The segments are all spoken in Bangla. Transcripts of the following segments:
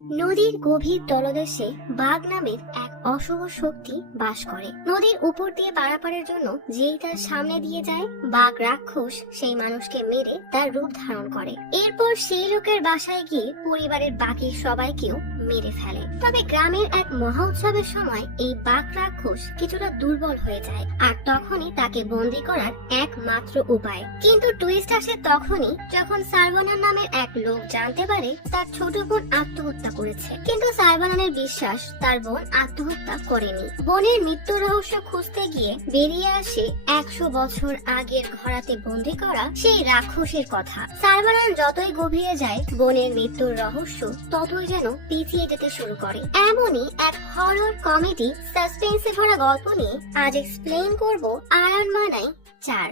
নদীর গভীর তলদেশে বাঘ নামের এক অশুভ শক্তি বাস করে। নদীর উপর দিয়ে পারাপারের জন্য যেই তার সামনে দিয়ে যায়, বাঘ রাক্ষস সেই মানুষকে মেরে তার রূপ ধারণ করে। এরপর সেই লোকের বাসায় গিয়ে পরিবারের বাকি সবাইকেও মেরে ফেলে। তবে গ্রামের এক মহা উৎসবের সময় এই বাঘ রাক্ষস কিছুটা দুর্বল হয়ে যায়, আর তখনই তাকে বন্দি করার একমাত্র উপায়। কিন্তু টুইস্ট আসে তখনই যখন সারবানান নামের এক লোক জানতে পারে তার ছোট বোন আত্মহত্যা করেছে। কিন্তু সারবানানের বিশ্বাস তার বোন আত্মহত্যা করেনি। বোনের মৃত্যুর রহস্য খুঁজতে গিয়ে বেরিয়ে আসে 100 বছর আগের ঘোড়াতে বন্দি করা সেই রাক্ষসের কথা। সারবানান যতই গভীরে যায়, বোনের মৃত্যুর রহস্য ততই যেন পিছিয়ে যেতে শুরু করে। এমনই এক হরর কমেডি সাসপেন্সে ভরা গল্প নিয়ে আজ এক্সপ্লেইন করব আয়রন মানাই 4।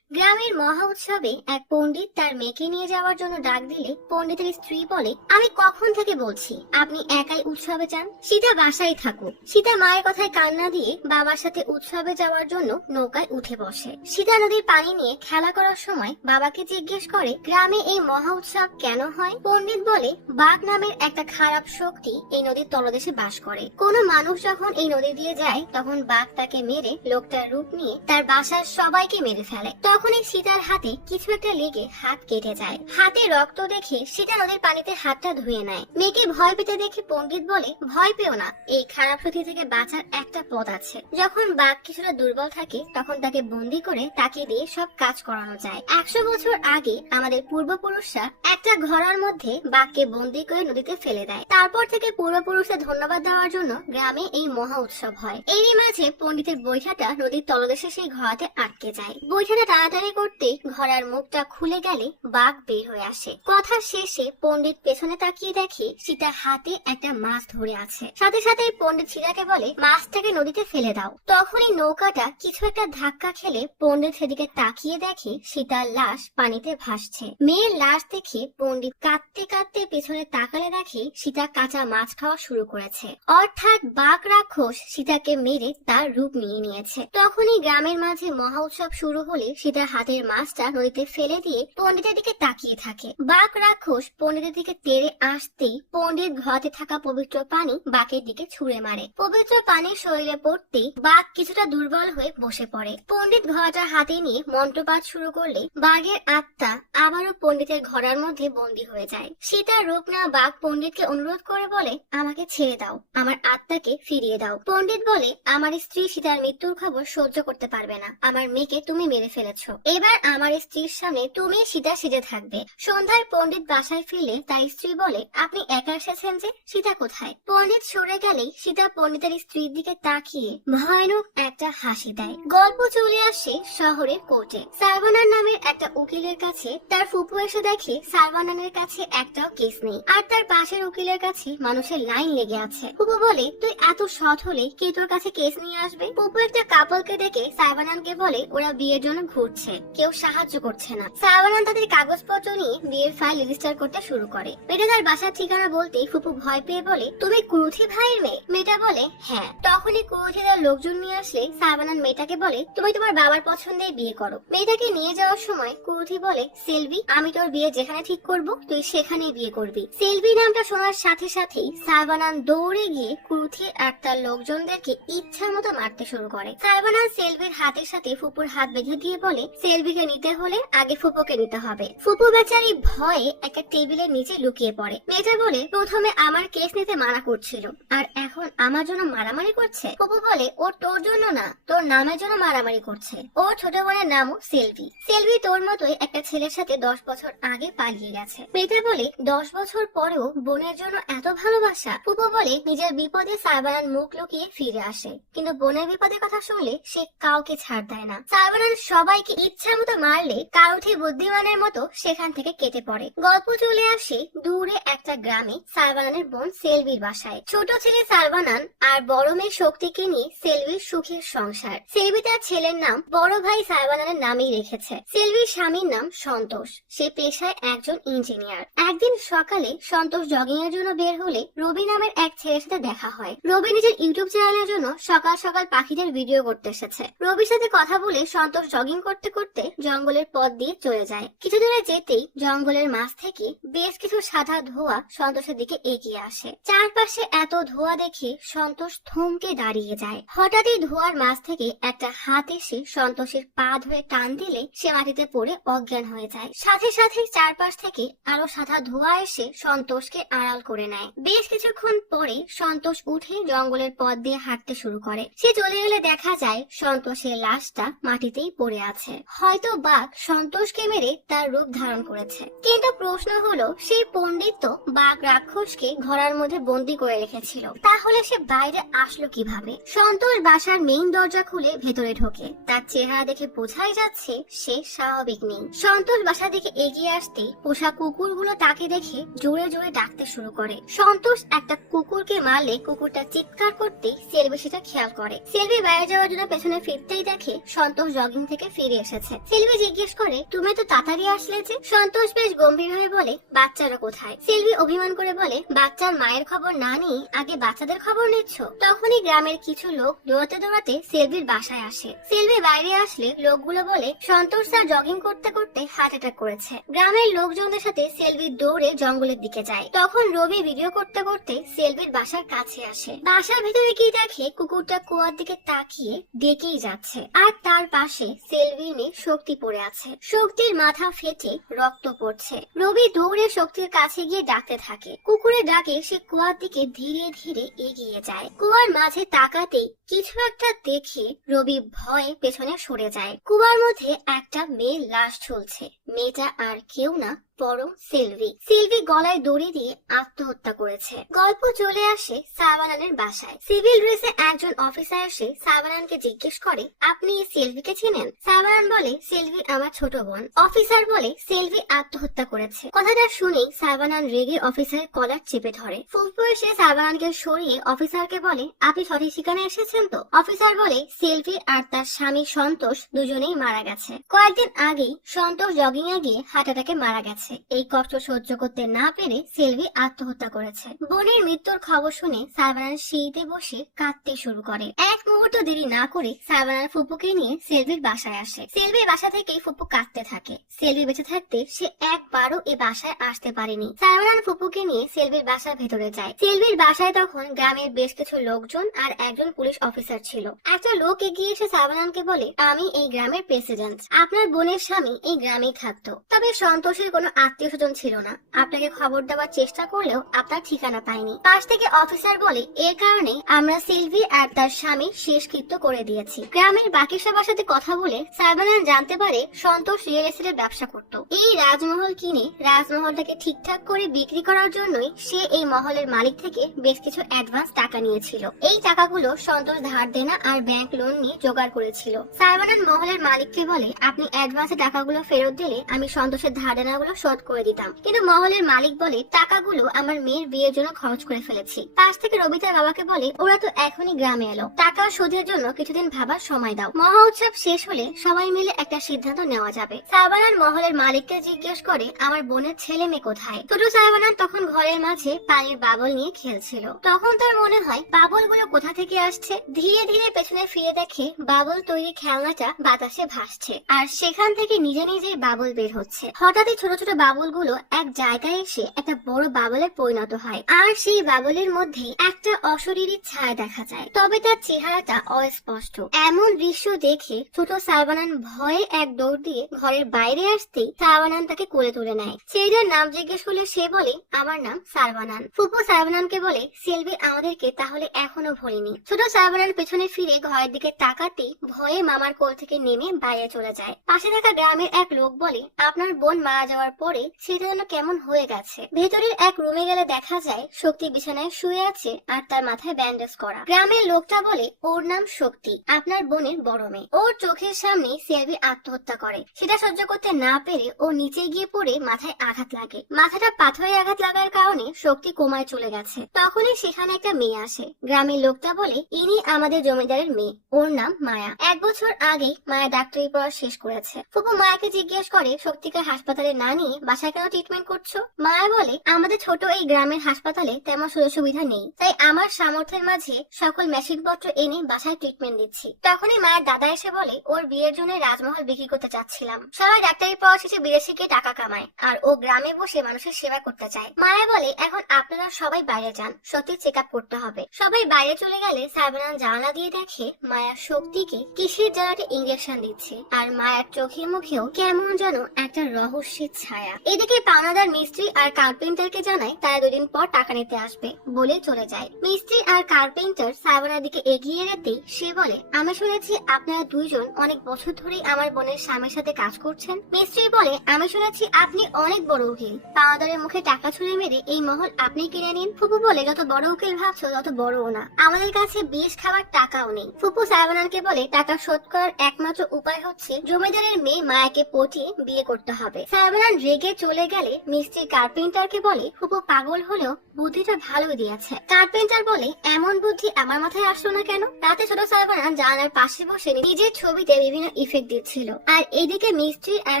গ্রামের মহা উৎসবে এক পণ্ডিত তার মেয়েকে নিয়ে যাওয়ার জন্য ডাক দিলে পণ্ডিতের স্ত্রী বলে, আমি কখন থেকে বলছি আপনি একাই উৎসবে যান, সীতা বাসায় থাকুক। সীতা মায়ের কথায় কান্না দিয়ে বাবার সাথে উৎসবে যাওয়ার জন্য নৌকায় উঠে বসে। সীতা নদীর পানি নিয়ে খেলা করার সময় বাবাকে জিজ্ঞেস করে, গ্রামে এই মহা উৎসব কেন হয়? পণ্ডিত বলে, বাঘ নামের একটা খারাপ শক্তি এই নদীর তলদেশে বাস করে। কোনো মানুষ যখন এই নদী দিয়ে যায়, তখন বাঘ তাকে মেরে লোকটার রূপ নিয়ে তার বাসার সবাইকে মেরে ফেলে। তখনই সীতার হাতে কিছু একটা লেগে হাত কেটে যায়। হাতে রক্ত দেখে সীতা নদীর পানিতে হাতটা ধুয়ে নেয়। মেয়েকে ভয় পেতে দেখে পণ্ডিত বলে, ভয় পেও না, এই খারাপ শক্তি থেকে বাঁচার একটা পথ আছে। যখন বাঘ কিছুটা দুর্বল থাকে, তখন তাকে বন্দি করে তাকে দিয়ে সব কাজ করানো যায়। 100 বছর আগে আমাদের পূর্বপুরুষরা একটা ঘোড়ার মধ্যে বাঘকে বন্দি করে নদীতে ফেলে দেয়। তারপর থেকে পূর্বপুরুষদের ধন্যবাদ দেওয়ার জন্য গ্রামে এই মহা উৎসব হয়। এরই মাঝে পণ্ডিতের বৈঠাটা নদীর তলদেশে সেই ঘোড়াতে আটকে যায়। বৈঠাটা তাড়াতাড়ি করতে ঘোড়ার মুখটা খুলে গেলে বাঘ বের হয়ে আসে। কথা শেষে পণ্ডিত পেছনে তাকিয়ে দেখে সীতা হাতে একটা মাছ ধরে আছে। সাথে সাথে পণ্ডিত সীতাকে বলে, মাছটাকে নদীতে ফেলে দাও। তখনই নৌকাটা কিছু একটা ধাক্কা খেলে পণ্ডিত সেদিকে তাকিয়ে দেখে সীতার লাশ পানিতে ভাসছে। মেয়ের লাশ দেখে পণ্ডিত কাঁদতে কাঁদতে পেছনে তাকালে দেখে সীতা কাঁচা মাছ খাওয়া শুরু করেছে। অর্থাৎ বাঘ রাক্ষস সীতাকে মেরে তার রূপ নিয়ে নিয়েছে। তখনই গ্রামের মাঝে মহা উৎসব শুরু হলে সীতা হাতের মাছটা নদীতে ফেলে দিয়ে পণ্ডিতের দিকে তাকিয়ে থাকে। বাঘ রাক্ষস পণ্ডিতের দিকে তেড়ে আসতেই পণ্ডিত ঘোড়াতে থাকা পবিত্র পানি বাঘের দিকে ছুঁড়ে মারে। পবিত্র পানি শরীরে পড়তেই বাঘ কিছুটা দুর্বল হয়ে বসে পড়ে। পণ্ডিত ঘোড়াটা হাতে নিয়ে মন্ত্রপাঠ শুরু করলে বাঘের আত্মা আবারও পণ্ডিতের ঘোড়ার মধ্যে বন্দী হয়ে যায়। সীতার রূপ নেওয়া বাঘ পণ্ডিতকে অনুরোধ করে বলে, আমাকে ছেড়ে দাও, আমার আত্মাকে ফিরিয়ে দাও। পণ্ডিত বলে, আমার স্ত্রী সীতার মৃত্যুর খবর সহ্য করতে পারবে না, আমার মেয়েকে তুমি মেরে ফেলেছো, এবার আমার স্ত্রীর সামনে তুমি সীতা সেজে থাকবে। সন্ধ্যায় পণ্ডিত বাসায় ফিরলে তার স্ত্রী বলে, আপনি একা এসেছেন যে, সীতা কোথায়? পণ্ডিত সরে গেলেই সীতা পণ্ডিতের স্ত্রীর দিকে তাকিয়ে ভয়ানক একটা হাসি দেয়। গল্প চলে আসে শহরের কোর্টে। সারবানান নামের একটা উকিলের কাছে তার ফুপু এসে দেখে সারবানানের কাছে একটাও কেস নেই, আর তার পাশের উকিলের কাছে মানুষের লাইন লেগে আছে। ফুপু বলে, তুই এত সৎ হলে কে তোর কাছে কেস নিয়ে আসবে? ফুপু একটা কাপলকে ডেকে সারবানানকে বলে, ওরা বিয়ের জন্য ঘুরছে, কেউ সাহায্য করছে না। সারবানান তাদের কাগজপত্র নিয়ে বিয়ের ফাইল রেজিস্টার করতে শুরু করে। মেয়েটা তার বাসার ঠিকানা বলতেই ফুপু ভয় পেয়ে বলে, তুমি কুরুথি ভাইয়ের মেয়ে? মেয়েটা বলে, হ্যাঁ। তখনই কুরুথিদার লোকজন নিয়ে আসলে সারবানান মেয়েটাকে বলে, তুমি তোমার বাবার পছন্দে বিয়ে করো। মেয়েটাকে নিয়ে যাওয়ার সময় কুরুথি বলে, সেলভি, আমি তোর বিয়ে যেখানে ঠিক করব তুই সেখানেই বিয়ে করবি। সেলভি নামটা শোনার সাথে সাথেই সারবানান দৌড়ে গিয়ে কুরুথি আর তার লোকজনদেরকে ইচ্ছা মতো মারতে শুরু করে। সারবানান সেলভির হাতের সাথে ফুপুর হাত বেঁধে দিয়ে বলে, সেলভিকে নিতে হলে আগে ফুপুকে নিতে হবে। ফুপু বেচারি ভয়ে একটা টেবিলের নিচে লুকিয়ে পড়ে। মেয়েটা বলে, প্রথমে আমার কেস নিতে মানা করছিল, আর এখন আমার জন্য মারামারি করছে। ফুপু বলে, ও তোর জন্য না, তোর নামের জন্য মারামারি করছে। ওর ছোট বোনের নামও সেলভি। সেলভি তোর মতোই একটা ছেলের সাথে 10 বছর আগে পালিয়ে গেছে। মেয়েটা বলে, 10 বছর পরেও বোনের জন্য এত ভালোবাসা? ফুপু বলে, নিজের বিপদে সারবানান মুখ লুকিয়ে ফিরে আসে, কিন্তু বোনের বিপদের কথা শুনলে সে কাউকে ছাড় দেয় না। সারবানান সবাইকে ইচ্ছা মতো মারলে কারুথি বুদ্ধিমানের মতো সেখান থেকে কেটে পড়ে। গল্প চলে আসে দূরে একটা গ্রামে সারবানানের বোন সেলভির বাসায়। ছোট ছেলে সারবানান আর বড় মেয়ে শক্তিকে নিয়ে সেলভির সুখের সংসার। সেলভি তার ছেলের নাম বড় ভাই সারবানানের নামেই রেখেছে। সেলভির স্বামীর নাম সন্তোষ, সে পেশায় একজন ইঞ্জিনিয়ার। একদিন সকালে সন্তোষ জগিং এর জন্য বের হলে রবি নামের এক ছেলের সাথে দেখা হয়। রবি নিজের ইউটিউব চ্যানেলের জন্য সকাল সকাল পাখিদের ভিডিও করতে এসেছে। রবির সাথে কথা বলে সন্তোষ জগিং করতে করতে করতে জঙ্গলের পথ দিয়ে চলে যায়। কিছু দূরে যেতেই জঙ্গলের মাঝ থেকে বেশ কিছু সাদা ধোঁয়া সন্তোষের দিকে এগিয়ে আসে। চারপাশে এত ধোঁয়া দেখে সন্তোষ থমকে দাঁড়িয়ে যায়। হঠাৎই ধোঁয়ার মাঝ থেকে একটা হাত এসে সন্তোষের পা ধরে টান দিলে সে মাটিতে পড়ে অজ্ঞান হয়ে যায়। সাথে সাথে চারপাশ থেকে আরো সাদা ধোঁয়া এসে সন্তোষকে আড়াল করে নেয়। বেশ কিছুক্ষণ পরে সন্তোষ উঠে জঙ্গলের পথ দিয়ে হাঁটতে শুরু করে। সে চলে গেলে দেখা যায় সন্তোষের লাশটা মাটিতেই পড়ে আছে। হয়তো বাঘ সন্তোষকে মেরে তার রূপ ধারণ করেছে। কিন্তু প্রশ্ন হলো, সেই পণ্ডিত তো বাঘ রাক্ষসকে ঘোড়ার মধ্যে বন্দি করে রেখেছিল, তাহলে সে বাইরে আসলো কিভাবে? সন্তোষ বাসার মেইন দরজা খুলে ভেতরে ঢোকে। তার চেহারা দেখে বোঝাই যাচ্ছে সে স্বাভাবিক নেই। সন্তোষ বাসা দিকে এগিয়ে আসতে পোষা কুকুরগুলো তাকে দেখে জোরে জোরে ডাকতে শুরু করে। সন্তোষ একটা কুকুরকে মারলে কুকুরটা চিৎকার করতে সেলভি সেটা খেয়াল করে। সেলভি বাইরে যাওয়ার জন্য পেছনে ফিরতেই দেখে সন্তোষ জগিং থেকে ফিরে এসেছে। সেলভি জিজ্ঞেস করে, তুমি তো তাড়াতাড়ি আসলে যে? সন্তোষ বেশ গম্ভীরভাবে বলে, বাচ্চারা কোথায়? সেলভি অভিমান করে বলে, বাচ্চার মায়ের খবর না নিয়ে আগে বাচ্চাদের খবর নিচ্ছ? তখনই গ্রামের কিছু লোক দৌড়াতে দৌড়াতে সেলভির বাসায় আসে। সেলভি বাইরে আসলে লোকগুলো বলে, সন্তোষ স্যার জগিং করতে করতে হার্ট অ্যাটাক করেছে। গ্রামের লোকজনদের সাথে সেলভি দৌড়ে জঙ্গলের দিকে যায়। তখন রবি ভিডিও করতে করতে সেলভির বাসার কাছে আসে। বাসার ভিতরে গিয়ে দেখে কুকুরটা কুয়ার দিকে তাকিয়ে ডেকেই যাচ্ছে, আর তার পাশে সেলভির মেয়ে শক্তি পড়ে আছে। শক্তির মাথা ফেটে রক্ত পড়ছে। রবি দৌড়ে শক্তির কাছে গিয়ে ডাকতে থাকে। কুকুরের ডাকে সে কুয়ার দিকে ধীরে ধীরে এগিয়ে যায়। কুয়ার মাঝে তাকাতেই কিছু একটা দেখে রবি ভয়ে পেছনে সরে যায়। কুয়ার মধ্যে একটা মেয়ের লাশ ঝুলছে। মেয়েটা আর কেউ না, বরং সেলভি। সেলভি গলায় দড়ি দিয়ে আত্মহত্যা করেছে। গল্প চলে আসে সাবানানের বাসায়। সিভিল ড্রেসে একজন অফিসার এসে সাবানানকে জিজ্ঞেস করে, আপনি এই সেলভিকে চেনেন? সাবানান বলে, সেলভি আমার ছোট বোন। অফিসার বলে, সেলভি আত্মহত্যা করেছে। কথাটা শুনেই সাবানান রেগে অফিসারের কলার চেপে ধরে। ফুফু এসে সাবানানকে সরিয়ে অফিসারকে বলে, আপনি সঠিক ঠিকানায় এসেছেন তো? অফিসার বলে, সেলভি আর তার স্বামী সন্তোষ দুজনেই মারা গেছে। কয়েকদিন আগেই সন্তোষ জগিং এ গিয়ে হার্ট অ্যাটাকে মারা গেছে। এই কষ্ট সহ্য করতে না পেরে সেলভি আত্মহত্যা করেছে। বোনের মৃত্যুর খবর শুনে সাবানান সিঁড়িতে বসে কাঁদতে শুরু করে। এক মুহূর্ত দেরি না করে সাবানান ফুপুকে নিয়ে সেলভির বাসায় আসে। সেলভির বাসা থেকেই ফুপু কাঁদতে থাকে। সেলভি বেঁচে থাকতে সে একবারও এ বাসায় আসতে পারেনি। সাবানান ফুপুকে নিয়ে সেলভির বাসার ভেতরে যায়। সেলভির বাসায় তখন গ্রামের বেশ কিছু লোকজন আর একজন পুলিশ অফিসার ছিল। একটা লোক এগিয়ে এসে সাবানানকে বলে, আমি এই গ্রামের প্রেসিডেন্ট। আপনার বোনের স্বামী এই গ্রামেই থাকতো, তবে সন্তোষের কোনো আত্মীয় স্বজন ছিল না। আপনাকে খবর দেওয়ার চেষ্টা করলেও আপনার ঠিকানা পাইনি। পাশ থেকে অফিসার বলে, এর কারণে আমরা সেলভি আর তার স্বামী শেষকৃত্য করে দিয়েছি। গ্রামের বাকি সবার সাথে কথা বলে সাবানান জানতে পারে সন্তোষ রিয়েল এস্টেটের ব্যবসা করত। এই রাজমহল কিনে রাজমহলটাকে ঠিকঠাক করে বিক্রি করার জন্যই সে এই মহলের মালিক থেকে বেশ কিছু অ্যাডভান্স টাকা নিয়েছিল। এই টাকাগুলো সন্তোষ ধার দেনা আর ব্যাংক লোন নিয়ে জোগাড় করেছিল। সাবানান মহলের মালিককে বলে, আপনি অ্যাডভান্সে টাকাগুলো ফেরত দিলে আমি সন্তোষের ধার দেনাগুলো শোধ করে দিতাম। কিন্তু মহলের মালিক বলে, টাকাগুলো আমার মেয়ের বিয়ের জন্য খরচ করে ফেলেছি। পাশ থেকে রবি তার বাবাকে বলে, ওরা তো এখনই গ্রামে এলো, টাকা শোধের জন্য কিছুদিন ভাবার সময় দাও। মহা উৎসব শেষ হলে সবাই মিলে একটা সিদ্ধান্ত নেওয়া যাবে। সাবানান মহলের মালিককে জিজ্ঞেস করে, আমার বোনের ছেলে মেয়ে কোথায়? ছোট সাবানান তখন ঘরের মাঝে পানির বাবল নিয়ে খেলছিল। তখন তার মনে হয় বাবলগুলো কোথা থেকে আসছে। ধীরে ধীরে পেছনে ফিরে দেখে বাবল তৈরি খেলনাটা বাতাসে ভাসছে, আর সেখান থেকে নিজে নিজেই বাবল বের হচ্ছে। হঠাৎই ছোট ছোট বাবলগুলো এক জায়গায় এসে একটা বড় বাবলে পরিণত হয়, আর সেই বাবলের মধ্যে একটা অশরীরী ছায়া দেখা যায়, তবে তার চেহারাটা অস্পষ্ট। এমন দৃশ্য দেখে ছোট সাবানান ভয়ে এক দৌড় দিয়ে ঘরের বাইরে আসতেই সাবানান তাকে কোলে তুলে নেয়। ছেলেটার নাম জিজ্ঞেস করলে সে বলে, আমার নাম সাবানান। ফুপু সাবানানকে বলে, সেলভি আমাদেরকে তাহলে এখনো ভুলেনি। ছোট সাবানান পেছনে ফিরে ঘরের দিকে তাকাতেই ভয়ে মামার কোল থেকে নেমে বাইরে চলে যায়। পাশে থাকা গ্রামের এক লোক বলে, আপনার বোন মারা যাওয়ার পরে সেটা যেন কেমন হয়ে গেছে। ভেতরের এক রুমে গেলে দেখা যায় শক্তি বিছানায় শুয়ে আছে আর তার মাথায় ব্যান্ডেজ করা। গ্রামের লোকটা বলে, ওর নাম শক্তি, আপনার বোনের বড় মেয়ে। ওর চোখের সামনে সেলভি আত্মহত্যা করে। সেটা সহ্য করতে না পেরে ও নিচে গিয়ে পড়ে মাথায় আঘাত লাগে। মাথাটা পাথরে আঘাত লাগার কারণে শক্তি কোমায় চলে গেছে। তখনই সেখানে একটা মেয়ে আসে। গ্রামের লোকটা বলে, ইনি আমাদের জমিদারের মেয়ে, ওর নাম মায়া। 1 বছর আগেই মায়া ডাক্তারি পড়া শেষ করেছে। ফুপু মায়াকে জিজ্ঞেস করে, শক্তিকে হাসপাতালে না নিয়ে নিয়ে বাসায় কেন ট্রিটমেন্ট করছো? মায়া বলে, আমাদের ছোট এই গ্রামের হাসপাতালে তেমন সুযোগ সুবিধা নেই, তাই আমার সামর্থ্যের মাঝে সকল মেশিনপত্র এনে বাসায় ট্রিটমেন্ট দিচ্ছি। তখনই মায়ের দাদা এসে বলে, ওর বিয়ের জন্য রাজমহল বিক্রি করতে চাচ্ছিলাম। সবাই ডাক্তারি পড়া শেষে বিদেশে গিয়ে টাকা কামায়, আর ও গ্রামে বসে মানুষের সেবা করতে চায়। মায়া বলে, এখন আপনারা সবাই বাইরে যান, সত্যি চেক আপ করতে হবে। সবাই বাইরে চলে গেলে সাইবানান জানালা দিয়ে দেখে মায়ার শক্তিকে কিসের যেন একটা ইঞ্জেকশন দিচ্ছে, আর মায়ের চোখের মুখেও কেমন যেন একটা রহস্যের ছায়া। এদিকে পাওনাদার মিস্ত্রি আর কার্পেন্টারকে জানায় তারা 2 দিন পর টাকা নিতে আসবে, বলে চলে যায়। মিস্ত্রি আর কার্পেন্টার সাইবানার দিকে এগিয়ে যেতেই সে বলে, আমি শুনেছি আপনারা 2 জন অনেক বছর ধরেই আমার বোনের স্বামীর সাথে কাজ করছেন। মিস্ত্রি বলে, আমি শুনেছি আপনি অনেক বড় উকিল, পাওনাদারের মুখে টাকা ছুঁড়ে মেরে এই মহল আপনি কিনে নিন। ফুপু বলে, যত বড় উকিল ভাবছো তত বড়ও না, আমাদের কাছে বিষ খাওয়ার টাকাও নেই। ফুপু সাইবানানকে বলে, টাকা শোধ করার একমাত্র উপায় হচ্ছে জমিদারের মেয়ে মায়াকে পটিয়ে বিয়ে করতে হবে। সাইবানান রেগে চলে গেলে মিস্ত্রি কার্পেন্টারকে বলে, ফুপু পাগল হলেও বুদ্ধিটা ভালোই দিয়েছে। কার্পেন্টার বলে, এমন বুদ্ধি আমার মাথায় আসলো না কেন? রাতে ছোট সাইবানান জানালার পাশে বসে নিজের ছবিতে বিভিন্ন ইফেক্ট দিচ্ছিল, আর এদিকে মিস্ত্রি আর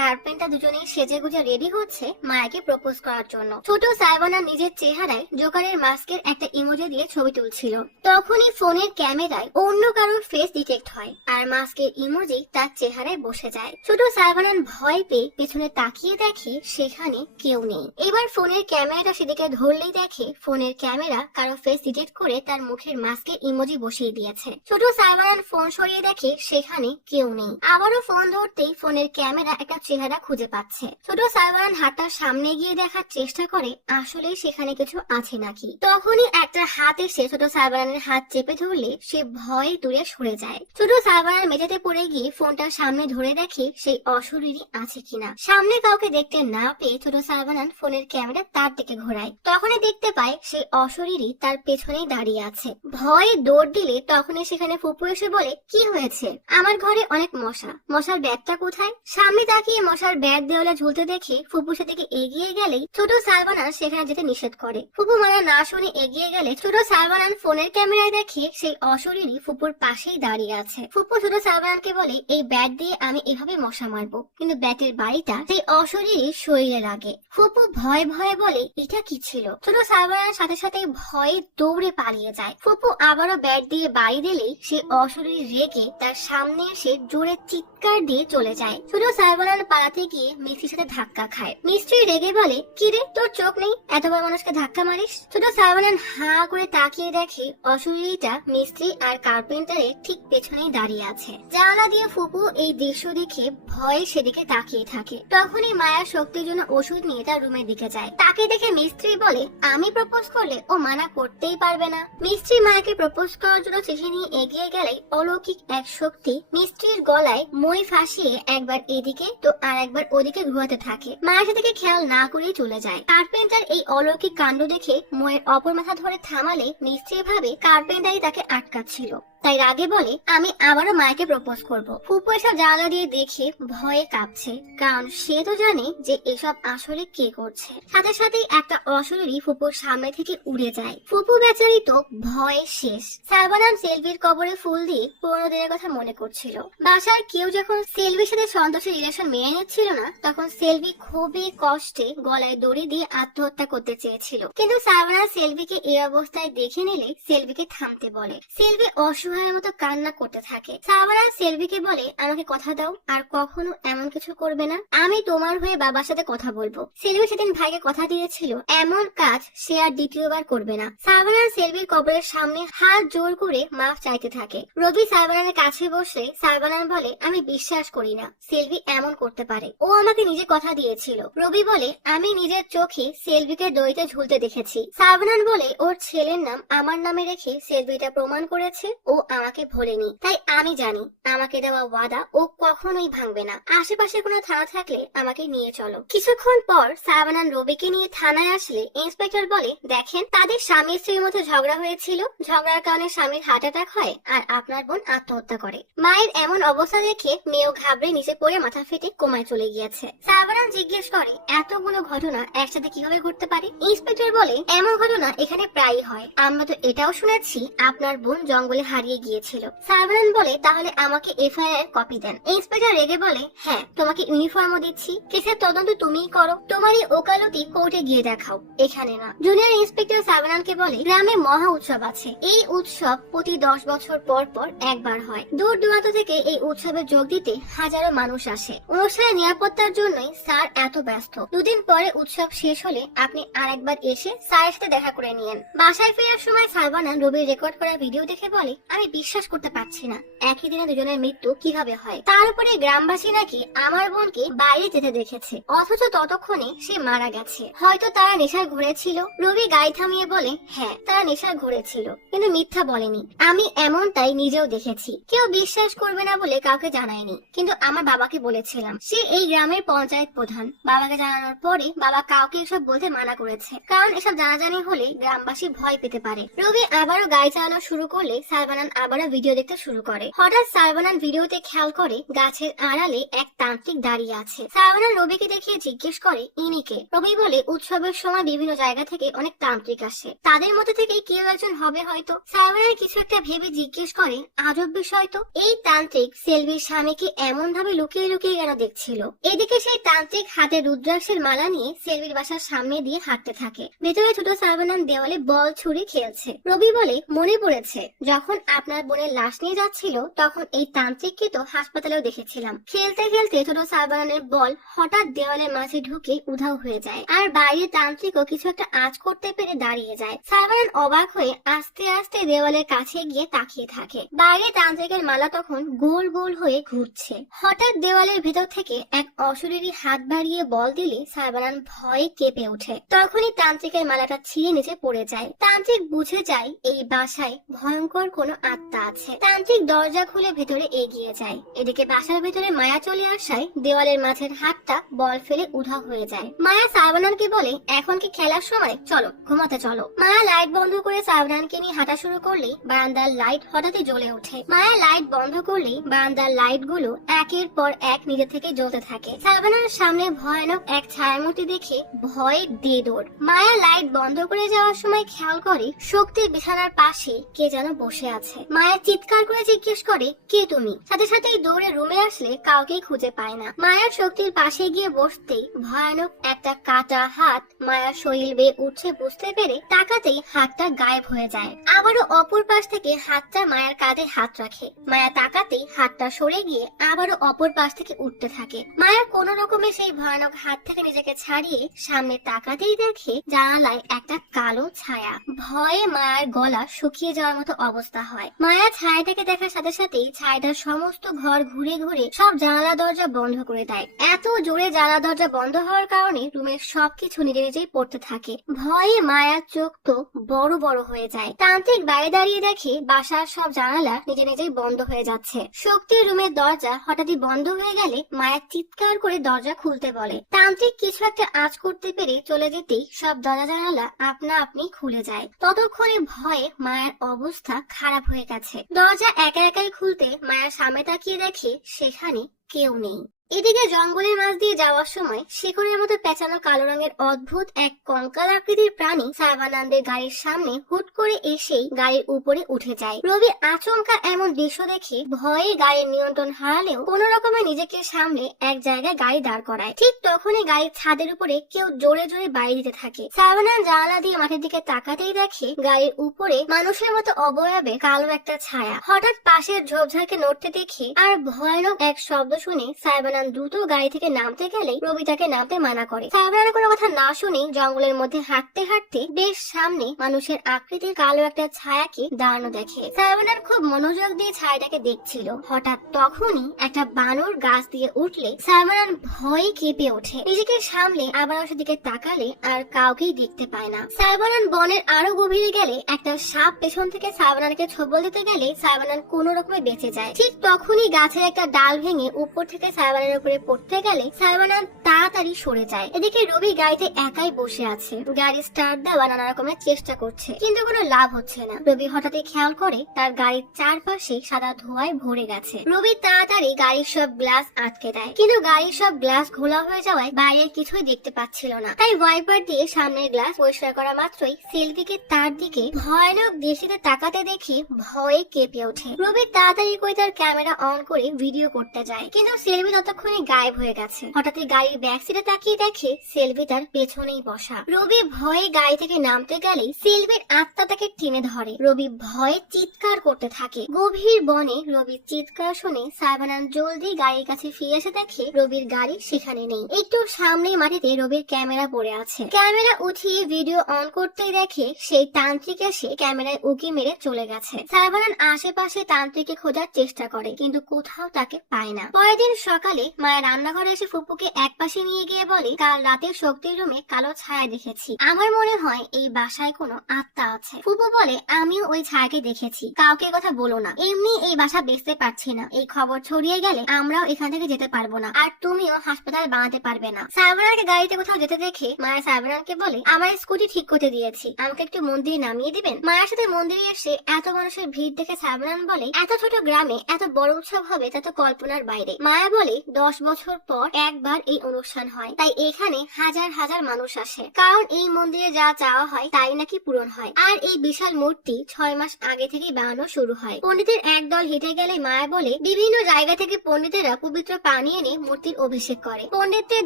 কার্পেন্টার দুজনেই সেজে গুজে রেডি হচ্ছে মায়াকে প্রপোজ করার জন্য। ছোট সাইবানান নিজের চেহারায় জোকারের মাস্কের একটা ইমোজি দিয়ে ছবি তুলছিল। তখনই ফোনের ক্যামেরায় অন্য কারোর ফেস ডিটেক্ট হয়, আর মাস্কের ইমোজি তার চেহারায় বসে যায়। ছোট সাইবানান ভয় পেয়ে পেছনে তাকিয়ে দেখে সেখানে কেউ নেই। এবার ফোনের ক্যামেরাটা সেদিকে ধরলেই দেখে ফোনের ক্যামেরা কারো ফেস ডিটেক্ট করে তার মুখের মাস্কের ইমোজি বসিয়ে দিয়েছে। ছোট সাইবানান ফোন সরিয়ে দেখে সেখানে কেউ নেই। আবারও ফোন ধরতেই ফোনের ক্যামেরা একটা চেহারা খুঁজে পাচ্ছে। ছোট সাইবানান হাতটার সামনে গিয়ে দেখার চেষ্টা করে আসলে সেখানে কিছু আছে নাকি। তখনই একটা হাত এসে ছোট সাইবানানের হাত চেপে ধরলে সে ভয়ে দূরে সরে যায়। ছোট সাইবানান মেঝেতে পড়ে গিয়ে ফোনটার সামনে ধরে দেখে সেই অশরীরী আছে কিনা। সামনে কাউকে দেখতে না পেয়ে ছোট সাইবানান ফোনের ক্যামেরা তার দিকে ঘোরায়। তখনই দেখতে পায় সেই অশরীরী তার পেছনেই দাঁড়িয়ে আছে। ভয়ে দৌড় দিলে তখনই সেখানে ফুপু এসে বলে, কি হয়েছে? আমার ঘরে অনেক মশা, মশার ব্যাটটা কোথায়? সামনে তাকিয়ে মশার ব্যাট দেওয়ালে ঝুলতে দেখে ফুপু সেদিকে এগিয়ে গেলেই ছোট সাইবানান সেখানে যেতে নিষেধ করে। ফুপু মানা না শুনে এগিয়ে গেলে ছোট সাইবানান ফোনের ক্যামেরায় দেখে সেই অশরীরী ফুপুর পাশেই দাঁড়িয়ে আছে। ফুপু ছোট সাইবানানকে বলে, এই ব্যাট দিয়ে আমি এভাবে মশা মারবো, কিন্তু ব্যাটের বাড়িটা সেই অশরীরী শরীরে লাগে। ফুপু ভয়ে ভয়ে বলে, এটা কি ছিল? ছোট সাইবানানের সাথে সাথে ভয়ে দৌড়ে পালিয়ে যায়। ফুপু আবারও ব্যাট দিয়ে বাড়ি দিলেই সেই অশরীরী রেগে তার সামনে এসে জোরে চিৎকার দিয়ে চলে যায়। ছোট সাইবানান পালাতে গিয়ে মিস্ত্রির সাথে ধাক্কা খায়। মিস্ত্রি রেগে বলে, কি রে, তোর চোখ নেই? এত বড় মানুষকে ধাক্কা মারিস? ছোট সাইবানান হাঁ করে তাকিয়ে দেখে অশরীরীটা মিস্ত্রি আর কার্পেন্টারের ঠিক পেছনেই দাঁড়িয়ে আছে। জানালা দিয়ে ফুপু এই দৃশ্য দেখে ভয়ে সেদিকে তাকিয়ে থাকে। তখনই মায়া শক্তির জন্য ওষুধ নিয়ে তার রুমের দিকে যায়। তাকে দেখে মিস্ত্রি বলে, আমি প্রপোজ করলে ও মানা করতেই পারবে না। মিস্ত্রি মায়াকে প্রপোজ করার জন্য চিঠি নিয়ে এগিয়ে গেলে অলৌকিক এক শক্তি মিস্ত্রির গলায় মই ফাঁসিয়ে একবার এদিকে তো আর একবার ওদিকে ঘুরাতে থাকে। মায়া সেদিকে খেয়াল না করেই চলে যায়। কার্পেন্টার এই অলৌকিক কাণ্ড দেখে ময়ের অপর মাথা ধরে থামালে মিস্ত্রি ভাবে কার্পেন্টারই তাকে আটকাচ্ছিল, তাই রাগে বলে, আমি আবারও মায়াকে প্রপোজ করব। ফুপু এসব জানালা দিয়ে দেখে ভয়ে কাঁপছে, কারণ সে তো জানে যে এসব আসলে কে করছে। সাথে সাথেই একটা অশরীরী ফুপুর সামনে থেকে উড়ে যায়। ফুপু বেচারি তো ভয়ে শেষ। সাইবানান সেলভির কবরে ফুল দিয়ে পুরোনো দিনের কথা মনে করছিল। বাসার কেউ যখন সেলভির সাথে সন্তোষের রিলেশন মেনে নিচ্ছিল না, তখন সেলভি খুবই কষ্টে গলায় দড়ি দিয়ে আত্মহত্যা করতে চেয়েছিল। কিন্তু সাইবানান সেলভিকে এই অবস্থায় দেখে নিলে সেলভিকে থামতে বলে। সেলভি অসহায়ের মতো কান্না করতে থাকে। সাইবানান সেলভিকে বলে, আমাকে কথা দাও, আর কখনো এমন কিছু করবে না। আমি তোমার হয়ে বাবার সাথে কথা বলবো। সেলভি সেদিন ভাইকে কথা দিয়েছিল এমন কাজ সে আর দ্বিতীয়বার করবে না। সাইবানান সেলভির কবরের সামনে হাত জোর করে মাফ চাইতে থাকে। রবি সাইবানানের কাছে বসে সাইবানান বলে, আমি বিশ্বাস করি না সেলভি এমন করতে পারে, ও আমাকে নিজে কথা দিয়েছিল। রবি বলে, আমি নিজের চোখে সেলভিকে দড়িতে ঝুলতে দেখেছি। সাইবানান বলে, ওর ছেলের নাম আমার নামে রেখে সেলভিটা প্রমাণ করেছে ও আমাকে ভোলেনি, তাই আমি জানি আমাকে দেওয়া ওয়াদা ও কখনোই ভাঙবে না। আশেপাশে কোনো থানা থাকলে আমাকে নিয়ে চলো। কিছুক্ষণ পর সাইবানান রবিকে নিয়ে থানায় আসলে ইন্সপেক্টর বলে, দেখেন তাদের স্বামী স্ত্রীর মধ্যে ঝগড়া হয়েছিল, ঝগড়ার কারণে স্বামীর হার্ট অ্যাটাক হয় আর আপনার বোন আত্মহত্যা করে। মায়ের এমন অবস্থা দেখে মেয়েও ঘাবড়ে নিচে পড়ে মাথা ফেটে কোমায় চলে গিয়েছে। সাইবানান জিজ্ঞেস করে, এতগুলো ঘটনা একসাথে কিভাবে ঘটতে পারে? ইন্সপেক্টর বলে, এমন ঘটনা এখানে প্রায়ই হয়। আমরা তো এটাও শুনেছি আপনার বোন জঙ্গলে হারিয়ে হারিয়ে গিয়েছিল। সাইবানান বলে, তাহলে আমাকে এফআইআর কপি দেন। ইন্সপেক্টর রেগে বলে, হ্যাঁ, তোমাকে ইউনিফর্মও দিচ্ছি, কেসের তদন্ত তুমিই করো, তোমারই ওকালতি কোর্টে গিয়ে দেখাও, এখানে না। জুনিয়র ইন্সপেক্টর সাইবানানকে বলে, গ্রামে মহা উৎসব আছে। এই উৎসব প্রতি 10 বছর পর পর একবার হয়। দূর দূরান্ত থেকে এই উৎসবে যোগ দিতে হাজারো মানুষ আসে। অনুষ্ঠানের নিরাপত্তার জন্যই স্যার এত ব্যস্ত। দুদিন পরে উৎসব শেষ হলে আপনি আরেকবার এসে স্যারের সাথে দেখা করে নিয়েন। বাসায় ফেরার সময় সাইবানান রবির রেকর্ড করা ভিডিও দেখে বলে, আমি বিশ্বাস করতে পারছি না, একই দিনে দুজনের মৃত্যু কিভাবে হয়। তার উপরে গ্রামবাসী নাকি আমার বোনকে বাইরে যেতে দেখেছে, অথচ ততক্ষণে সে মারা গেছে। হয়তো তারা নেশার ঘুরে ছিল। রবি গাড়ি থামিয়ে বলে, হ্যাঁ, তারা নেশার ঘুরে ছিল, কিন্তু মিথ্যা বলেনি। আমি এমনটাই নিজেও দেখেছি। কেউ বিশ্বাস করবে না বলে কাউকে জানায়নি, কিন্তু আমার বাবাকে বলেছিলাম। সে এই গ্রামের পঞ্চায়েত প্রধান। বাবাকে জানানোর পরে বাবা কাউকে এসব বলতে মানা করেছে, কারণ এসব জানাজানি হলে গ্রামবাসী ভয় পেতে পারে। রবি আবারও গাড়ি চালানো শুরু করলে সাইবানান আবারও ভিডিও দেখতে শুরু করে। হঠাৎ সাইবানান ভিডিওতে খেয়াল করে গাছের আড়ালে এক তান্ত্রিক দাঁড়িয়ে আছে। সাইবানান রবিকে দেখিয়ে জিজ্ঞেস করে, ইনিকে? রবি বলে, উৎসবের সময় বিভিন্ন জায়গা থেকে অনেক তান্ত্রিক আসে, তাদের মধ্যে থেকে কেউ একজন হবে হয়তো। সাইবানান কিছু একটা ভেবে জিজ্ঞেস করে, আজব বিষয় তো, এই তান্ত্রিক সেলভির স্বামীকে এমন ভাবে লুকিয়ে লুকিয়ে কেন দেখছিল? এদিকে সেই তান্ত্রিক হাতে রুদ্রাক্ষের মালা নিয়ে সেলভির বাসার সামনে দিয়ে হাঁটতে থাকে। ভেতরে ছোট সাইবানান দেওয়ালে বল ছুরি খেলছে। রবি বলে, মনে পড়েছে, যখন আপনার বোনের লাশ নিয়ে যাচ্ছিল তখন এই তান্ত্রিককে তো হাসপাতালেও দেখেছিলাম। খেলতে খেলতে ছোট সাইবানানের বল হঠাৎ দেওয়ালের মাঝে ঢুকে উধাও হয়ে যায়, আর বাইরে তান্ত্রিকও কিছু একটা আঁচ করতে পেরে দাঁড়িয়ে যায়। সাইবানান অবাক হয়ে আস্তে আস্তে দেওয়ালের কাছে গিয়ে তাকিয়ে থাকে। বাইরে তান্ত্রিকের মালা তখন গোল গোল হয়ে ঘুরছে। হঠাৎ দেওয়ালের ভেতর থেকে এক অশরীরী হাত বাড়িয়ে বল দিলে সাইবানান ভয়ে কেঁপে ওঠে। তখনই তান্ত্রিকের মালাটা ছিঁড়ে নিচে পড়ে যায়। তান্ত্রিক বুঝে যায় এই বাসায় ভয়ঙ্কর কোনো আত্মা আছে। তান্ত্রিক দরজা খুলে ভেতরে এগিয়ে যায়। এদিকে বাসার ভেতরে মায়া চলে আসায় দেওয়ালের মাঝের হাতটা বল ফেলে উধাও হয়ে যায়। মায়া সাইবানানকে বলে, এখন কি খেলার সময়, চলো ঘুমাতে চলো। মায়া লাইট বন্ধ করে সাইবানানকে নিয়ে হাঁটা শুরু করলেই বারান্দার লাইট হঠাৎই জ্বলে ওঠে। মায়া লাইট বন্ধ করলেই বারান্দার লাইট গুলো একের পর এক নিজে থেকে জ্বলতে থাকে। সাইবানানের সামনে ভয়ানক এক ছায়ামূর্তি দেখে ভয়ে দে দৌড়। মায়া লাইট বন্ধ করে যাওয়ার সময় খেয়াল করে শক্তির বিছানার পাশে কে যেন বসে আছে। মায়া চিৎকার করে জিজ্ঞেস করে, কে তুমি? সাথে সাথেই দৌড়ে রুমে আসলে কাউকেই খুঁজে পায় না। মায়ার শক্তির পাশে গিয়ে বসতেই ভয়ানক একটা কাটা হাত মায়ার শরীর বেয়ে উঠছে বুঝতে পেরে তাকাতেই হাতটা গায়েব হয়ে যায়। আবারও অপর পাশ থেকে হাতটা মায়ার কাঁধে হাত রাখে। মায়া তাকাতেই হাতটা সরে গিয়ে আবারও অপর পাশ থেকে উঠতে থাকে। মায়া কোন রকমে সেই ভয়ানক হাত থেকে নিজেকে ছাড়িয়ে সামনে তাকাতেই দেখে জানালায় একটা কালো ছায়া। ভয়ে মায়ার গলা শুকিয়ে যাওয়ার মতো অবস্থা হয়। মায়া ছায়াটাকে দেখার সাথে সাথেই ছায়াটার সমস্ত ঘর ঘুরে ঘুরে সব জানালা দরজা বন্ধ করে দেয়। এত জোরে জানালা দরজা বন্ধ হওয়ার কারণে রুমের সবকিছু নিজে নিজেই পড়তে থাকে। ভয়ে মায়ার চোখ তো বড় বড় হয়ে যায়। তান্ত্রিক বাইরে দাঁড়িয়ে দেখে বাসার সব জানালা নিজে নিজেই বন্ধ হয়ে যাচ্ছে। শক্তির রুমের দরজা হঠাৎই বন্ধ হয়ে গেলে মায়া চিৎকার করে দরজা খুলতে বলে। তান্ত্রিক কিছু একটা আঁচ করতে পেরে চলে যেতেই সব দরজা জানালা আপনা আপনি খুলে যায়। ততক্ষণে ভয়ে মায়ের অবস্থা খারাপ হয়ে গেছে। দরজা একা একাই খুলতে মায়ের সামনে তাকিয়ে দেখে সেখানে কেউ নেই। এদিকে জঙ্গলের মাঝ দিয়ে যাওয়ার সময় শিকড়ের মতো পেঁচানো কালো রঙের অদ্ভুত এক কঙ্কাল আকৃতির প্রাণী সাইবানানদের গাড়ির সামনে হুট করে এসেই গাড়ির উপরে উঠে যায়। রবি আচমকা এমন দৃশ্য দেখে ভয়ে গাড়ির নিয়ন্ত্রণ হারালেও কোন রকমে নিজেকে সামলে এক জায়গায় গাড়ি দাঁড় করায়। ঠিক তখনই গাড়ির ছাদের উপরে কেউ জোরে জোরে বাড়ি দিতে থাকে। সাইবানান জানালা দিয়ে মাঠের দিকে তাকাতেই দেখে গাড়ির উপরে মানুষের মতো অবয়বে কালো একটা ছায়া। হঠাৎ পাশের ঝোপঝাড়কে নড়তে দেখে আর ভয়ানক এক শব্দ শুনে সাইবানান দ্রুত গাড়ি থেকে নামতে গেলে রবি তাকে নামতে মানা করে। সাইবানান কোনো কথা না শুনে জঙ্গলের মধ্যে হাঁটতে হাঁটতে বেশ সামনে মানুষের আকৃতির কালো একটা ছায়াকে দাঁড়ানো দেখে। সাইবানান খুব মনোযোগ দিয়ে ছায়াটাকে দেখছিল। হঠাৎ তখনই একটা বানর গাছ দিয়ে উঠলে সাইবানান ভয়ে কেঁপে ওঠে। নিজেকে সামলে আবার সেদিকে তাকালে আর কাউকেই দেখতে পায় না। সাইবানান বনের আরো গভীরে গেলে একটা সাপ পেছন থেকে সাইবানানকে ছোবল দিতে গেলে সাইবানান কোনো রকমে বেঁচে যায়। ঠিক তখনই গাছের একটা ডাল ভেঙে উপর থেকে সাইবানানের উপরে পড়তে গেলে সাইবানান তাড়াতাড়ি সরে যায়। এদিকে রবি গাড়িতে একাই বসে আছে, গাড়ি স্টার্ট দেওয়া নানা রকমের চেষ্টা করছে, কিন্তু কোনো লাভ হচ্ছে না। রবি হঠাৎই খেয়াল করে তার গাড়ির চারপাশে সাদা ধোঁয়ায় ভরে গেছে। রবি তাড়াতাড়ি গাড়ির সব গ্লাস আটকে দেয়, কিন্তু গাড়ির সব গ্লাস ঘোলা হয়ে যাওয়ায় বাইরে কিছুই দেখতে পাচ্ছিল না। তাই ওয়াইপার দিয়ে সামনের গ্লাস পরিষ্কার করা মাত্রই সেলভিকে তার দিকে ভয়ানক দৃষ্টিতে তাকাতে দেখে ভয়ে কেঁপে ওঠে। রবি তাড়াতাড়ি করে তার ক্যামেরা অন করে ভিডিও করতে যায়, কিন্তু সেলভি ততক্ষণে গায়েব হয়ে গেছে। হঠাৎই গাড়ির ব্যাক সিটে তাকিয়ে দেখে সেলভি তার পেছনেই বসা। রবি ভয়ে গাড়ি থেকে নামতে গেলেই সেলভির আত্মা তাকে টেনে ধরে। রবি ভয়ে চিৎকার করতে থাকে। গভীর বনে রবির চিৎকার শুনে সাইবানান জলদি গাড়ির কাছে ফিরে এসে দেখে রবির গাড়ি সেখানে নেই। একটু সামনে মাটিতে রবির ক্যামেরা পড়ে আছে। ক্যামেরা উঠিয়ে ভিডিও অন করতেই দেখে সেই তান্ত্রিক এসে ক্যামেরায় উকি মেরে চলে গেছে। সাইবানান আশেপাশে তান্ত্রিককে খোঁজার চেষ্টা করে, কিন্তু কোথাও তাকে পায় না। পরের দিন সকালে মায়ের রান্নাঘরে এসে ফুপুকে এক পাশে নিয়ে গিয়ে বলে, কাল রাতে শক্তির রুমে কালো ছায়া দেখেছি, আমার মনে হয় এই বাসায় কোনো আত্মা আছে। ফুপু বলে, আমিও ওই ছায়াকে দেখেছি, কাউকে কথা বলো না, এমনি এই বাসা বেচতে পারছি না, এই খবর ছড়িয়ে গেলে আমরাও এখান থেকে যেতে পারবো না, আর তুমিও হাসপাতাল বানাতে পারবে না। সাইবানানকে গাড়িতে কোথাও যেতে দেখে মায়া সাইবানানকে বলে, আমার স্কুটি ঠিক করতে দিয়েছি, আমাকে একটু মন্দিরে নামিয়ে দিবেন। মায়ের সাথে মন্দিরে এসে এত মানুষের ভিড় দেখে সাইবানান বলে, এত ছোট গ্রামে এত বড় উৎসব হবে তা তো কল্পনার বাইরে। মায়া বলে, 10 বছর পর একবার এই অনুষ্ঠান হয়, তাই এখানে হাজার হাজার মানুষ আসে, কারণ এই মন্দিরে যা চাওয়া হয় তাই নাকি পূরণ হয়। আর এই বিশাল মূর্তি 6 মাস আগে থেকেই বানানো শুরু হয়। পণ্ডিতের একদল হেঁটে গেলে মায়া বলে, বিভিন্ন জায়গা থেকে পণ্ডিতেরা পবিত্র পানি এনে মূর্তির অভিষেক করে। পণ্ডিতদের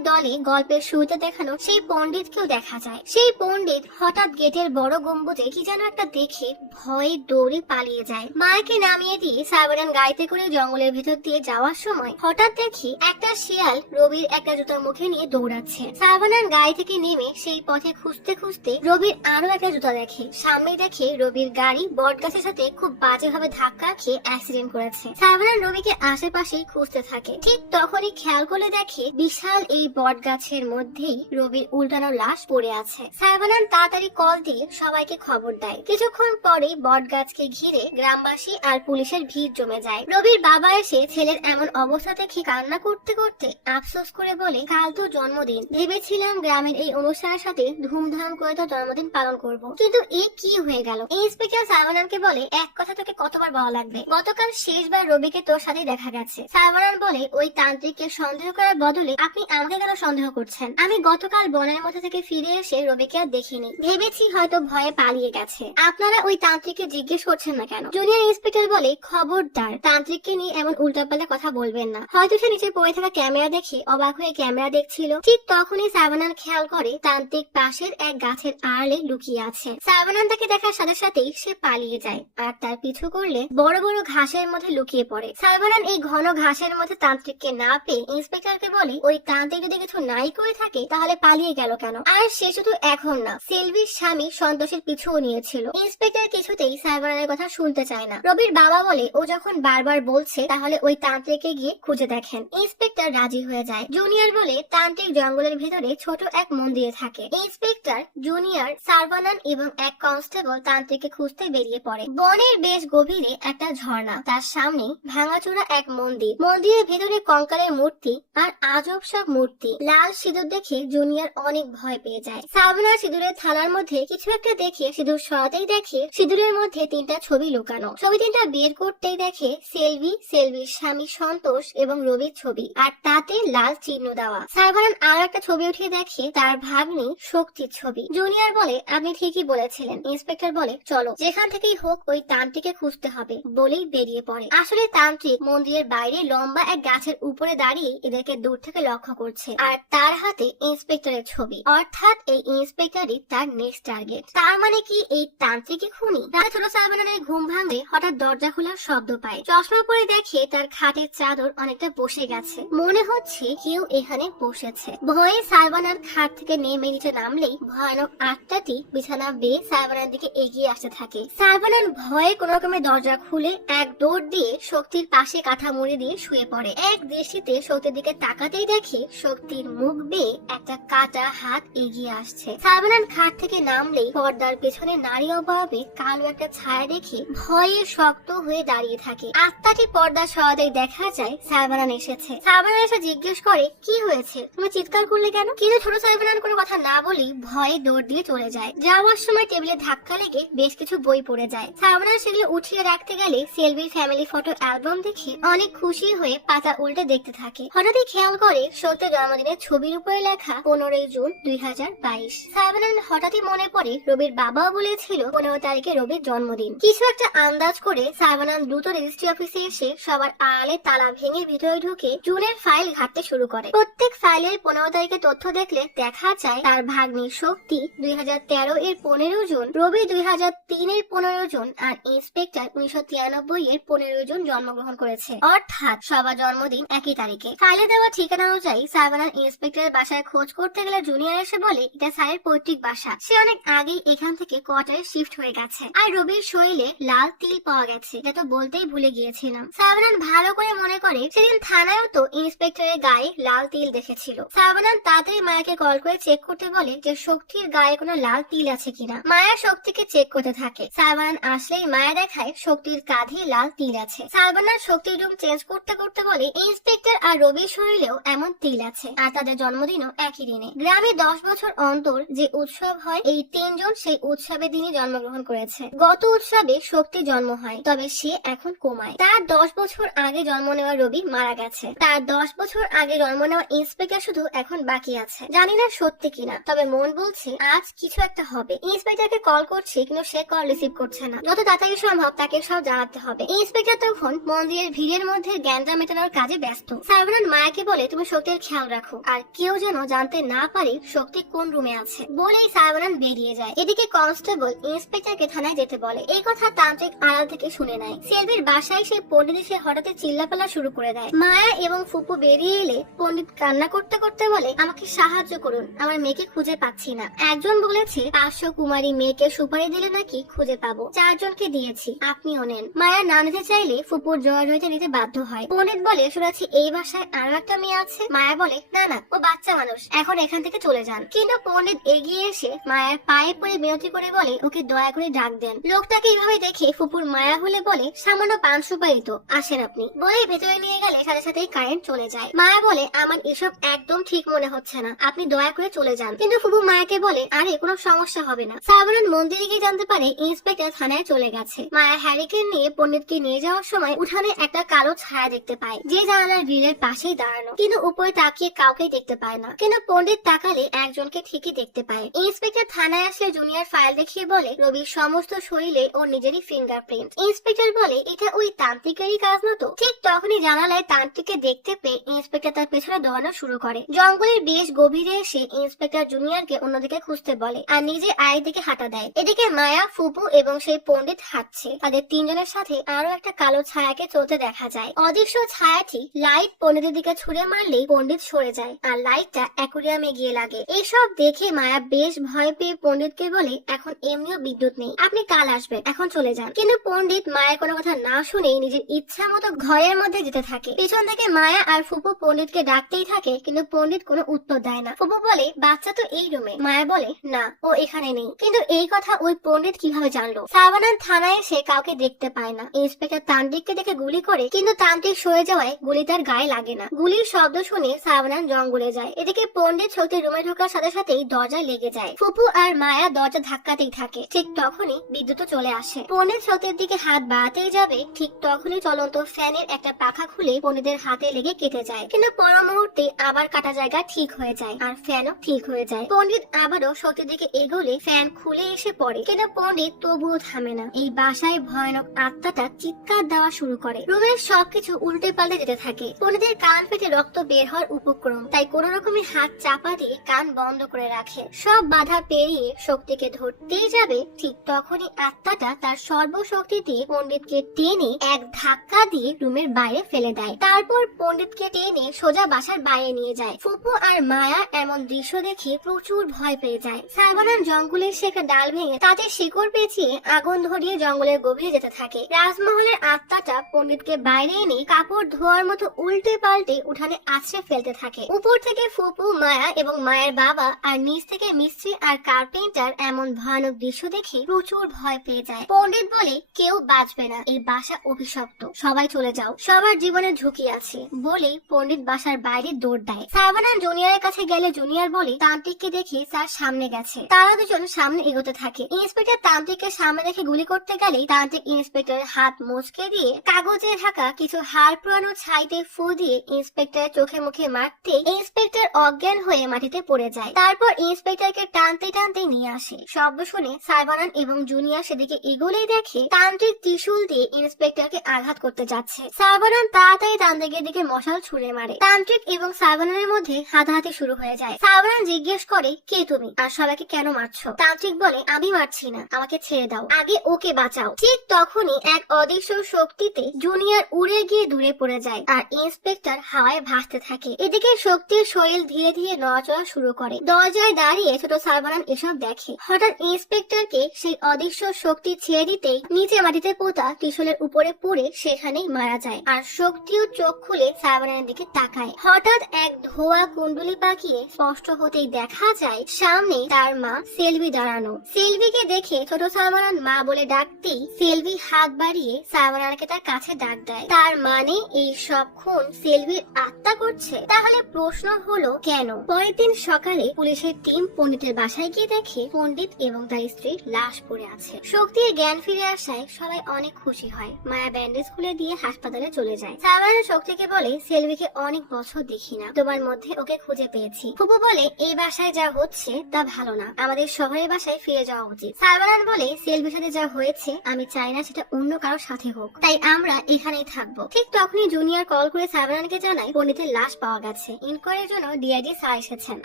দলে গল্পের শুরুতে দেখানো সেই পণ্ডিতকেও দেখা যায়। সেই পণ্ডিত হঠাৎ গেটের বড় গম্বুজে কি যেন একটা দেখে ভয়ে দৌড়ে পালিয়ে যায়। মায়াকে নামিয়ে দিয়ে সাইবানান গাড়িতে করে জঙ্গলের ভিতর দিয়ে যাওয়ার সময় হঠাৎ দেখি একটা শিয়াল রবির একটা জুতা মুখে নিয়ে দৌড়াচ্ছে। সাইবানান গাড়ি থেকে নেমে সেই পথে খুঁজতে খুঁজতে রবির আরো একটা জুতা দেখে। সামনে দেখে রবির গাড়ি বটগাছের সাথে খুব বাজেভাবে ধাক্কা খেয়ে অ্যাক্সিডেন্ট করেছে। সাইবানান রবিকে আশেপাশে খুঁজতে থাকে, ঠিক তখনই খেয়াল করে দেখে বিশাল এই বটগাছের মধ্যেই রবির উল্টানো লাশ পড়ে আছে। সাইবানান তাড়াতাড়ি কল দিয়ে সবাইকে খবর দেয়। কিছুক্ষণ পরেই বটগাছকে ঘিরে গ্রামবাসী আর পুলিশের ভিড় জমে যায়। রবির বাবা এসে ছেলের এমন অবস্থা দেখে কান্না করতে করতে আফসোস করে বলে, কাল তো জন্মদিন, ভেবেছিলাম গ্রামের এই অনুষ্ঠানের সাথে ধুমধাম করে তো জন্মদিন পালন করব, কিন্তু এ কি হয়ে গেল। ইন্সপেক্টর সাইবানানকে বলে, এক কথা তোকে কতবার বলা লাগবে, গতকাল শেষবার রবিকে তোর সাথে দেখা গেছে। সাইবানান বলে, ওই তান্ত্রিককে সন্দেহ করার বদলে আপনি আমাকে কেন সন্দেহ করছেন? আমি গতকাল বনের মধ্যে থেকে ফিরে এসে রবিকে আর দেখিনি, ভেবেছি হয়তো ভয়ে পালিয়ে গেছে। আপনারা ওই তান্ত্রিককে জিজ্ঞেস করছেন না কেন? জুনিয়র ইন্সপেক্টর বলে, খবরদার তান্ত্রিককে নিয়ে এমন উল্টাপাল্টা কথা বলবেন না, হয়তো সে নিচে পড়ে থাকা ক্যামেরা দেখে অবাক হয়ে ক্যামেরা দেখছিল। ঠিক তখনই সাইবানান খেয়াল করে তান্ত্রিক পাশের এক গাছের আড়ালে লুকিয়ে আছে। সাইবানান তাকে দেখার সাথে সাথেই সে পালিয়ে যায়, আর তার পিছু করলে বড় বড় ঘাসের মধ্যে লুকিয়ে পড়ে। সাইবানান এই ঘন ঘাসের মধ্যে তান্ত্রিককে না পেয়ে ইন্সপেক্টরকে বলে, ওই তান্ত্রিক যদি কিছু নাই করে থাকে তাহলে পালিয়ে গেল কেন? আর সে শুধু এখন না, সেলভির স্বামী সন্তোষের পিছুও নিয়েছিল। ইন্সপেক্টর কিছুতেই সাইবানানের কথা শুনতে চায় না। রবির বাবা বলে, ও যখন বারবার বলছে তাহলে ওই তান্ত্রিককে গিয়ে খুঁজে দেখেন। ইন্সপেক্টর রাজি হয়ে যায়। জুনিয়র বলে, তান্ত্রিক জঙ্গলের ভেতরে ছোট এক মন্দিরে থাকে। ইন্সপেক্টর, জুনিয়র, সার্ভানান এবং এক কনস্টেবল তান্ত্রিককে খুঁজতে বেরিয়ে পড়ে। বনের বেশ গভীরে একটা ঝর্ণা, তার সামনে ভাঙাচোরা এক মন্দির, মন্দিরের ভেতরে কঙ্কালের মূর্তি আর আজব সব মূর্তি। লাল সিঁদুর দেখে জুনিয়র অনেক ভয় পেয়ে যায়। সার্ভানার সিঁদুরের থালার মধ্যে কিছু একটা দেখে সিঁদুর সরাতেই দেখে সিঁদুরের মধ্যে 3টা ছবি লুকানো। ছবি 3টা বের করতেই দেখে সেলভি, সেলভির স্বামী সন্তোষ এবং রবির ছবি, আর তাতে লাল চিহ্ন দেওয়া। সার্ভানান আর একটা ছবি উঠিয়ে দেখে তার ভাগ্নি শক্তির ছবি। জুনিয়র বলে, আপনি ঠিকই বলেছিলেন। ইন্সপেক্টর বলে, চলো যেখান থেকেই হোক ওই তান্ত্রিককে খুঁজতে হবে, বলেই বেরিয়ে পড়ে। আসলে তান্ত্রিক মন্দিরের বাইরে লম্বা এক গাছের উপরে দাঁড়িয়ে এদেরকে দূর থেকে লক্ষ্য করছে, আর তার হাতে ইন্সপেক্টরের ছবি, অর্থাৎ এই ইন্সপেক্টরই তার নেক্সট টার্গেট। তার মানে কি এই তান্ত্রিকই খুনি? রাতে ছোট সাইবানানের ঘুম ভাঙলে হঠাৎ দরজা খোলার শব্দ পায়। চশমা পরে দেখে তার খাটের চাদর অনেকটা বসে গেছে, মনে হচ্ছে কেউ এখানে বসেছে। ভয়ে সাইবানার খাট থেকে নেমে নিচে নামলেই ভয়ানক আত্মাটি বিছানা বেয়ে সাইবানার দিকে এগিয়ে আসতে থাকে। সাইবানান ভয়ে কোন রকমে দরজা খুলে এক দৌড় দিয়ে শক্তির পাশে কাঁথা মুড়ি দিয়ে শুয়ে পড়ে। এক দৃষ্টিতে শক্তির দিকে তাকাতেই দেখে শক্তির মুখ বেয়ে একটা কাটা হাত এগিয়ে আসছে। সাইবানান খাট থেকে নামলেই পর্দার পেছনে নারী অভাবে কালো একটা ছায়া দেখে ভয়ে শক্ত হয়ে দাঁড়িয়ে থাকে। আত্মাটি পর্দা সরাতেই দেখা যায় সাইবানান এসেছে। সাইবানান এসে জিজ্ঞেস করে, কি হয়েছে, তুমি চিৎকার করলে কেন? কিন্তু ছোট সাইবানান কোনো কথা না বলি ভয়ে দৌড় দিয়ে চলে যায়। যাওয়ার সময় টেবিলে ধাক্কা লেগে বেশ কিছু বই পড়ে যায়। সাইবানান সেগুলো উঠিয়ে রাখতে গেলে সেলভির ফ্যামিলি ফটো অ্যালবাম দেখে অনেক খুশি হয়ে পাতা উল্টে দেখতে থাকে। হঠাৎই খেয়াল করে সত্যের জন্মদিনের ছবির উপরে লেখা 15 জুন 2022। সাইবানান হঠাৎই মনে পড়ে রবির বাবাও বলেছিল 15 তারিখে রবির জন্মদিন। কিছু একটা আন্দাজ করে সাইবানান দ্রুত রেজিস্ট্রি অফিসে এসে সবার আড়ালে তালা ভেঙে ভিতরে ঢুকে জুনের ফাইল ঘাটতে শুরু করে। প্রত্যেক ফাইলের 15 তারিখের তথ্য দেখলে দেখা যায় তার ভাগ্নি শক্তি 2013 এর 15 জন, রবি 2003 এর 15 জন আর ইন্সপেক্টর 1993 এর 15 জন জন্মগ্রহণ করেছে, অর্থাৎ সবার জন্মদিন একই তারিখে। ফাইলে দেওয়া ঠিকানা অনুযায়ী সাইবানান ইন্সপেক্টরের বাসায় খোঁজ করতে গেলে জুনিয়র এসে বলে এটা স্যারের পৈতৃক বাসা, সে অনেক আগেই এখান থেকে কোয়ার্টারে শিফট হয়ে গেছে। আর রবির শরীরে লাল তিল পাওয়া গেছে, এটা তো বলতেই ভুলে গিয়েছিলাম। সাইবানান ভালো করে মনে করে সেদিন থানায়ও তো ইন্সপেক্টরের গায়ে লাল তিল দেখেছিল। সাইবানান তাড়াতাড়ি মায়াকে কল করে চেক করতে বলে যে শক্তির গায়ে কোনো লাল তিল আছে কিনা। মায়া শক্তিকে চেক করতে থাকে। সাইবানান আসলেই মায়া দেখায় শক্তির কাঁধে লাল তিল আছে। সাইবানান শক্তির রুম চেঞ্জ করতে করতে বলে ইন্সপেক্টর আর রবির শরীরেও এমন তিল আছে আর তাদের জন্মদিনও একই দিনে। গ্রামে 10 বছর অন্তর যে উৎসব হয় এই 3 জন সেই উৎসবের দিনই জন্মগ্রহণ করেছে। গত উৎসবে শক্তির জন্ম হয়, তবে সে এখন কোমায়। তার 10 বছর আগে জন্ম নেওয়া রবি মারা গেছে। তার 10 বছর আগে জন্ম নেওয়া ইন্সপেক্টর শুধু এখন বাকি আছে। জানি না সত্যি কিনা, তবে মন বলছে আজ কিছু একটা হবে। ইন্সপেক্টরকে কল করছে কিন্তু সে কল রিসিভ করছে না। যত তাড়াতাড়ি সম্ভব তাকে সব জানাতে হবে। ইন্সপেক্টর তখন মন্দিরের ভিড়ের মধ্যে জ্ঞানটা মেটানোর কাজে ব্যস্ত। সাইবানান মায়াকে বলে তুমি শক্তির খেয়াল রাখো আর কেউ যেন জানতে না পারে শক্তি কোন রুমে আছে। বলেই সাইবানান বেরিয়ে যায়। এদিকে কনস্টেবল ইন্সপেক্টরকে থানায় যেতে বলে। এই কথা তান্ত্রিক আড়াল থেকে শুনে নেয়। সেলভির বাসায় সে পণ্ডিত এসে হঠাৎ চিল্লাপাল্লা শুরু করে দেয়। মায়া এবং ফুপু বেরিয়ে এলে পণ্ডিত কান্না করতে করতে বলে আমাকে সাহায্য করুন, আমার মেয়েকে খুঁজে পাচ্ছি না। একজন বলেছে 500 কুমারী মেয়েকে সুপারি দিলে নাকি খুঁজে পাবো, 4 জনকে দিয়েছি, আপনিও নেন। মায়া না নিতে চাইলে ফুপুর জয়জয়তে নিতে বাধ্য হয়। পণ্ডিত বলে শুনেছি এই বাসায় আরো একটা মেয়ে আছে। মায়া বলে না না, ও বাচ্চা মানুষ, এখন এখান থেকে চলে যান। কিন্তু পণ্ডিত এগিয়ে এসে মায়ের পায়ে পড়ে বিনতি করে বলে ওকে দয়া করে ডাক দেন। লোকটাকে এইভাবে দেখে ফুপুর মায়া হলে বলে সামান্য 5 সুপারি তো, আসেন আপনি। বলে ভেতরে নিয়ে গেলে সাথে সাথেই কারেন্ট চলে যায়। মায়া বলে আমার এসব একদম ঠিক মনে হচ্ছে না, আপনি দয়া করে চলে যান। কিন্তু ফুপু মায়াকে বলে আরে কোনো সমস্যা হবে না। সাইবানান মন্দিরে গিয়ে জানতে পারে ইন্সপেক্টর থানায় চলে গেছে। মায়া হ্যারিকেন নিয়ে পণ্ডিতকে নিয়ে যাওয়ার সময় উঠানে একটা কালো ছায়া দেখতে পায় যে জানালার গ্রিলের পাশেই দাঁড়ানো, কিন্তু উপরে তাকিয়ে কাউকে দেখতে পায় না। কিন্তু পণ্ডিত তাকালে একজনকে ঠিকই দেখতে পায়। ইন্সপেক্টর থানায় আসলে জুনিয়র ফাইল দেখিয়ে বলে রবির সমস্ত শরীরে ওর নিজেরই ফিঙ্গারপ্রিন্ট। ইন্সপেক্টর বলে এটা ওই তান্ত্রিকেরই কাজ না তো। ঠিক তখনই জানালায় তান্ত্রিককে দেখতে পেয়ে ইন্সপেক্টর তার পেছনে দৌড়ানো শুরু করে। জঙ্গলের বেশ গভীরে এসে ইন্সপেক্টর জুনিয়রকে অন্যদিকে খুঁজতে বলে আর নিজে আয়ের দিকে হাঁটা দেয়। এদিকে মায়া, ফুপু এবং সেই পণ্ডিত হাঁটছে। তাদের 3 জনের সাথে আরো একটা কালো ছায়াকে চলতে দেখা যায়। অদৃশ্য ছায়াটি লাইট পণ্ডিতের দিকে ছুড়ে মারলেই পণ্ডিত সরে যায় আর লাইটটা অ্যাকুরিয়ামে গিয়ে লাগে। এইসব দেখে মায়া বেশ ভয় পেয়ে পণ্ডিতকে বলে এখন এমনিও বিদ্যুৎ নেই, আপনি কাল আসবেন, এখন চলে যান। কিন্তু পণ্ডিত মায়ের কোনো কথা না শুনে নিজের ইচ্ছা মতো ঘরের মধ্যে যেতে থাকে। পেছন থেকে মায়া আর ফুপু পণ্ডিতকে ডাকতেই থাকে কিন্তু পণ্ডিত কোনো উত্তর দেয় না। ফুপু বলে বাচ্চা তো এই রুমে। মায়া বলে না, ও এখানে নেই। কিন্তু এই কথা ওই পণ্ডিত কিভাবে জানলো? সাইবানান থানায় এসে কাউকে দেখতে পায় না। ইন্সপেক্টর তান্ত্রিককে দেখে গুলি করে কিন্তু তান্ত্রিক সরে যাওয়ায় গুলি তার গায়ে লাগে না। গুলির শব্দ শুনে সাইবানান জঙ্গলে যায়। এদিকে পণ্ডিত শক্তির রুমে ঢোকার সাথে সাথেই দরজায় লেগে যায়। ফুপু আর মায়া দরজা ধাক্কাতেই থাকে। ঠিক তখনই বিদ্যুৎ চলে আসে। পণ্ডিত শক্তির দিকে হাত বাড়াতেই যাবে, ঠিক তখনই চলন্ত ফ্যানের একটা পাখা খুলে পণ্ডিতের হাতে লেগে কেটে যায়। কিন্তু পর মুহূর্তে আবার কাটা জায়গা ঠিক হয়ে যায় আর ফ্যানও ঠিক হয়ে যায়। পণ্ডিত আবারও শক্তির দিকে এগোলে ফ্যান খুলে এসে পড়ে, কিন্তু পণ্ডিত তবুও থামে না। এই বাসায় ভয়ানক আত্মাটা চিৎকার দেওয়া শুরু করে। রুমের সবকিছু উল্টে পাল্টে যেতে থাকে। পণ্ডিতের কান ফেটে রক্ত বের হওয়ার উপক্রম, তাই কোন রকমের হাত চাপা দিয়ে কান বন্ধ করে রাখে। সব বাধা পেরিয়ে শক্তিকে ধরতেই যাবে, ঠিক তখনই আত্মাটা তার সর্বশক্তি দিয়ে পণ্ডিতকে টেনে এক ধাক্কা দিয়ে রুমের বাইরে ফেলে দেয়। তারপর পণ্ডিতকে টেনে সোজা বাসার বাইরে নিয়ে যায়। ফুপু আর মায়া এমন দৃশ্য দেখে প্রচুর ভয় পেয়ে যায়। সাইবানান জঙ্গলের শেখা ডাল ভেঙে তাতে শিকড় পেঁচিয়ে আগুন ধরিয়ে জঙ্গলের গভীরে যেতে থাকে। রাজমহলের আত্মাটা পণ্ডিতকে বাইরে এনে কাপড় ধোয়ার মতো উল্টে পাল্টে উঠানে আছড়ে ফেলতে থাকে। উপর থেকে ফুপু, মায়া এবং মায়ের বাবা আর নিচ থেকে মিস্ত্রি আর কার্পেন্টার এমন ভয়ানক দৃশ্য দেখে প্রচুর ভয় পেয়ে যায়। পণ্ডিত বলে কেউ বাঁচবে না, এই বাসা অভিশপ্ত, সবাই চলে যাও, সবার জীবনে ঝুঁকি আছে। বলেই পণ্ডিত বাসার বাইরে দৌড় দেয়। সাইবানান জুনিয়রের কাছে গেলে জুনিয়র বলে তান্ত্রিককে দেখে স্যার সামনে গেছে। তারা দুজন সামনে এগোতে থাকে। ইন্সপেক্টর তান্ত্রিককে সামনে দেখে গুলি করতে গেলেই তান্ত্রিক ইন্সপেক্টরের হাত মুচকে দিয়ে কাগজে ঢাকা কিছু হাড় পুরানো ছাইতে ফু দিয়ে ইন্সপেক্টরের চোখে মুখে মারতে ইন্সপেক্টর অজ্ঞান হয়ে মাটিতে পড়ে যায়। তারপর ইন্সপেক্টরকে টানতে টানতে নিয়ে আসে। শব্দ শুনে সাইবানান এবং জুনিয়র সেদিকে এগোলেই দেখে তান্ত্রিক ত্রিশূল দিয়ে ইন্সপেক্টরকে আঘাত করতে যাচ্ছে। সাইবানান তাড়াতাড়ি তান্ত্রিকের দিকে মশাল ছুড়ে মারে। তান্ত্রিক এবং সাইবানানের মধ্যে হাতাহাতি শুরু হয়ে যায়। সাইবানান জিজ্ঞেস করে, কে তুমি আর সবাইকে কেন মারছো? তান্ত্রিক বলে, আমি মারছি না, আমাকে ছেড়ে দাও, আগে ওকে বাঁচাও। ঠিক তখনই এক অদৃশ্য শক্তিতে জুনিয়র উড়ে গিয়ে দূরে পড়ে যায় আর ইন্সপেক্টর হাওয়ায় ভাসতে থাকে। এদিকে শক্তির শরীর ধীরে ধীরে নড়াচড়া শুরু করে। দরজায় দাঁড়িয়ে ছোট সাইবানান এসব দেখে। হঠাৎ ইন্সপেক্টরকে সেই অদৃশ্য শক্তি ছেড়ে দিতেই নিচে মাটিতে পোতা ত্রিশূলের উপরে পড়ে সেখানেই মারা যায়। আর শক্তিও চোখ খুলে সাইবানানের দিকে তাকায়। হঠাৎ এক ধোয়া কুণ্ডলি পাকিয়ে স্পষ্ট হতেই দেখা যায় সামনে তার মা সেলভি দাঁড়ানো। সেলভিকে দেখে ছোট সাইবানান মা বলে ডাকতেই সেলভি হাত বাড়িয়ে সাইবানানকে তার কাছে ডাক দেয়। তার মানে এই সব খুন সেলভির আত্মা করছে। তাহলে প্রশ্ন হলো কেন? পরের দিন সকালে পুলিশের টিম পণ্ডিতের বাসায় গিয়ে দেখে পণ্ডিত এবং তার স্ত্রীর লাশ পড়ে আছে। শক্তির জ্ঞান ফিরে আসায় সবাই অনেক খুশি হয়। মায়া ব্যান্ডেজ খুলে দিয়ে হাসপাতালে চলে যায়। সাইবানান শক্তিকে বলে, সেলভিকে অনেক বছর দেখি না, তোমার মধ্যে ওকে খুঁজে পেয়েছি। ফুপু বলে, এই বাসায় যা হচ্ছে তা ভালো না, আমাদের শহরের বাসায় ফিরে যাওয়া উচিত। সাইবানান বলে, সেলভির সাথে যা হয়েছে আমি চাই না সেটা অন্য কারোর সাথে হোক, তাই আমরা এখানেই থাকবো। ঠিক তখনই জুনিয়র কল করে সাইবানানকে জানায় পণ্ডিতের লাশ পাওয়া গেছে, ইনকোয়ারির জন্য ডিআইজি স্যার এসেছেন,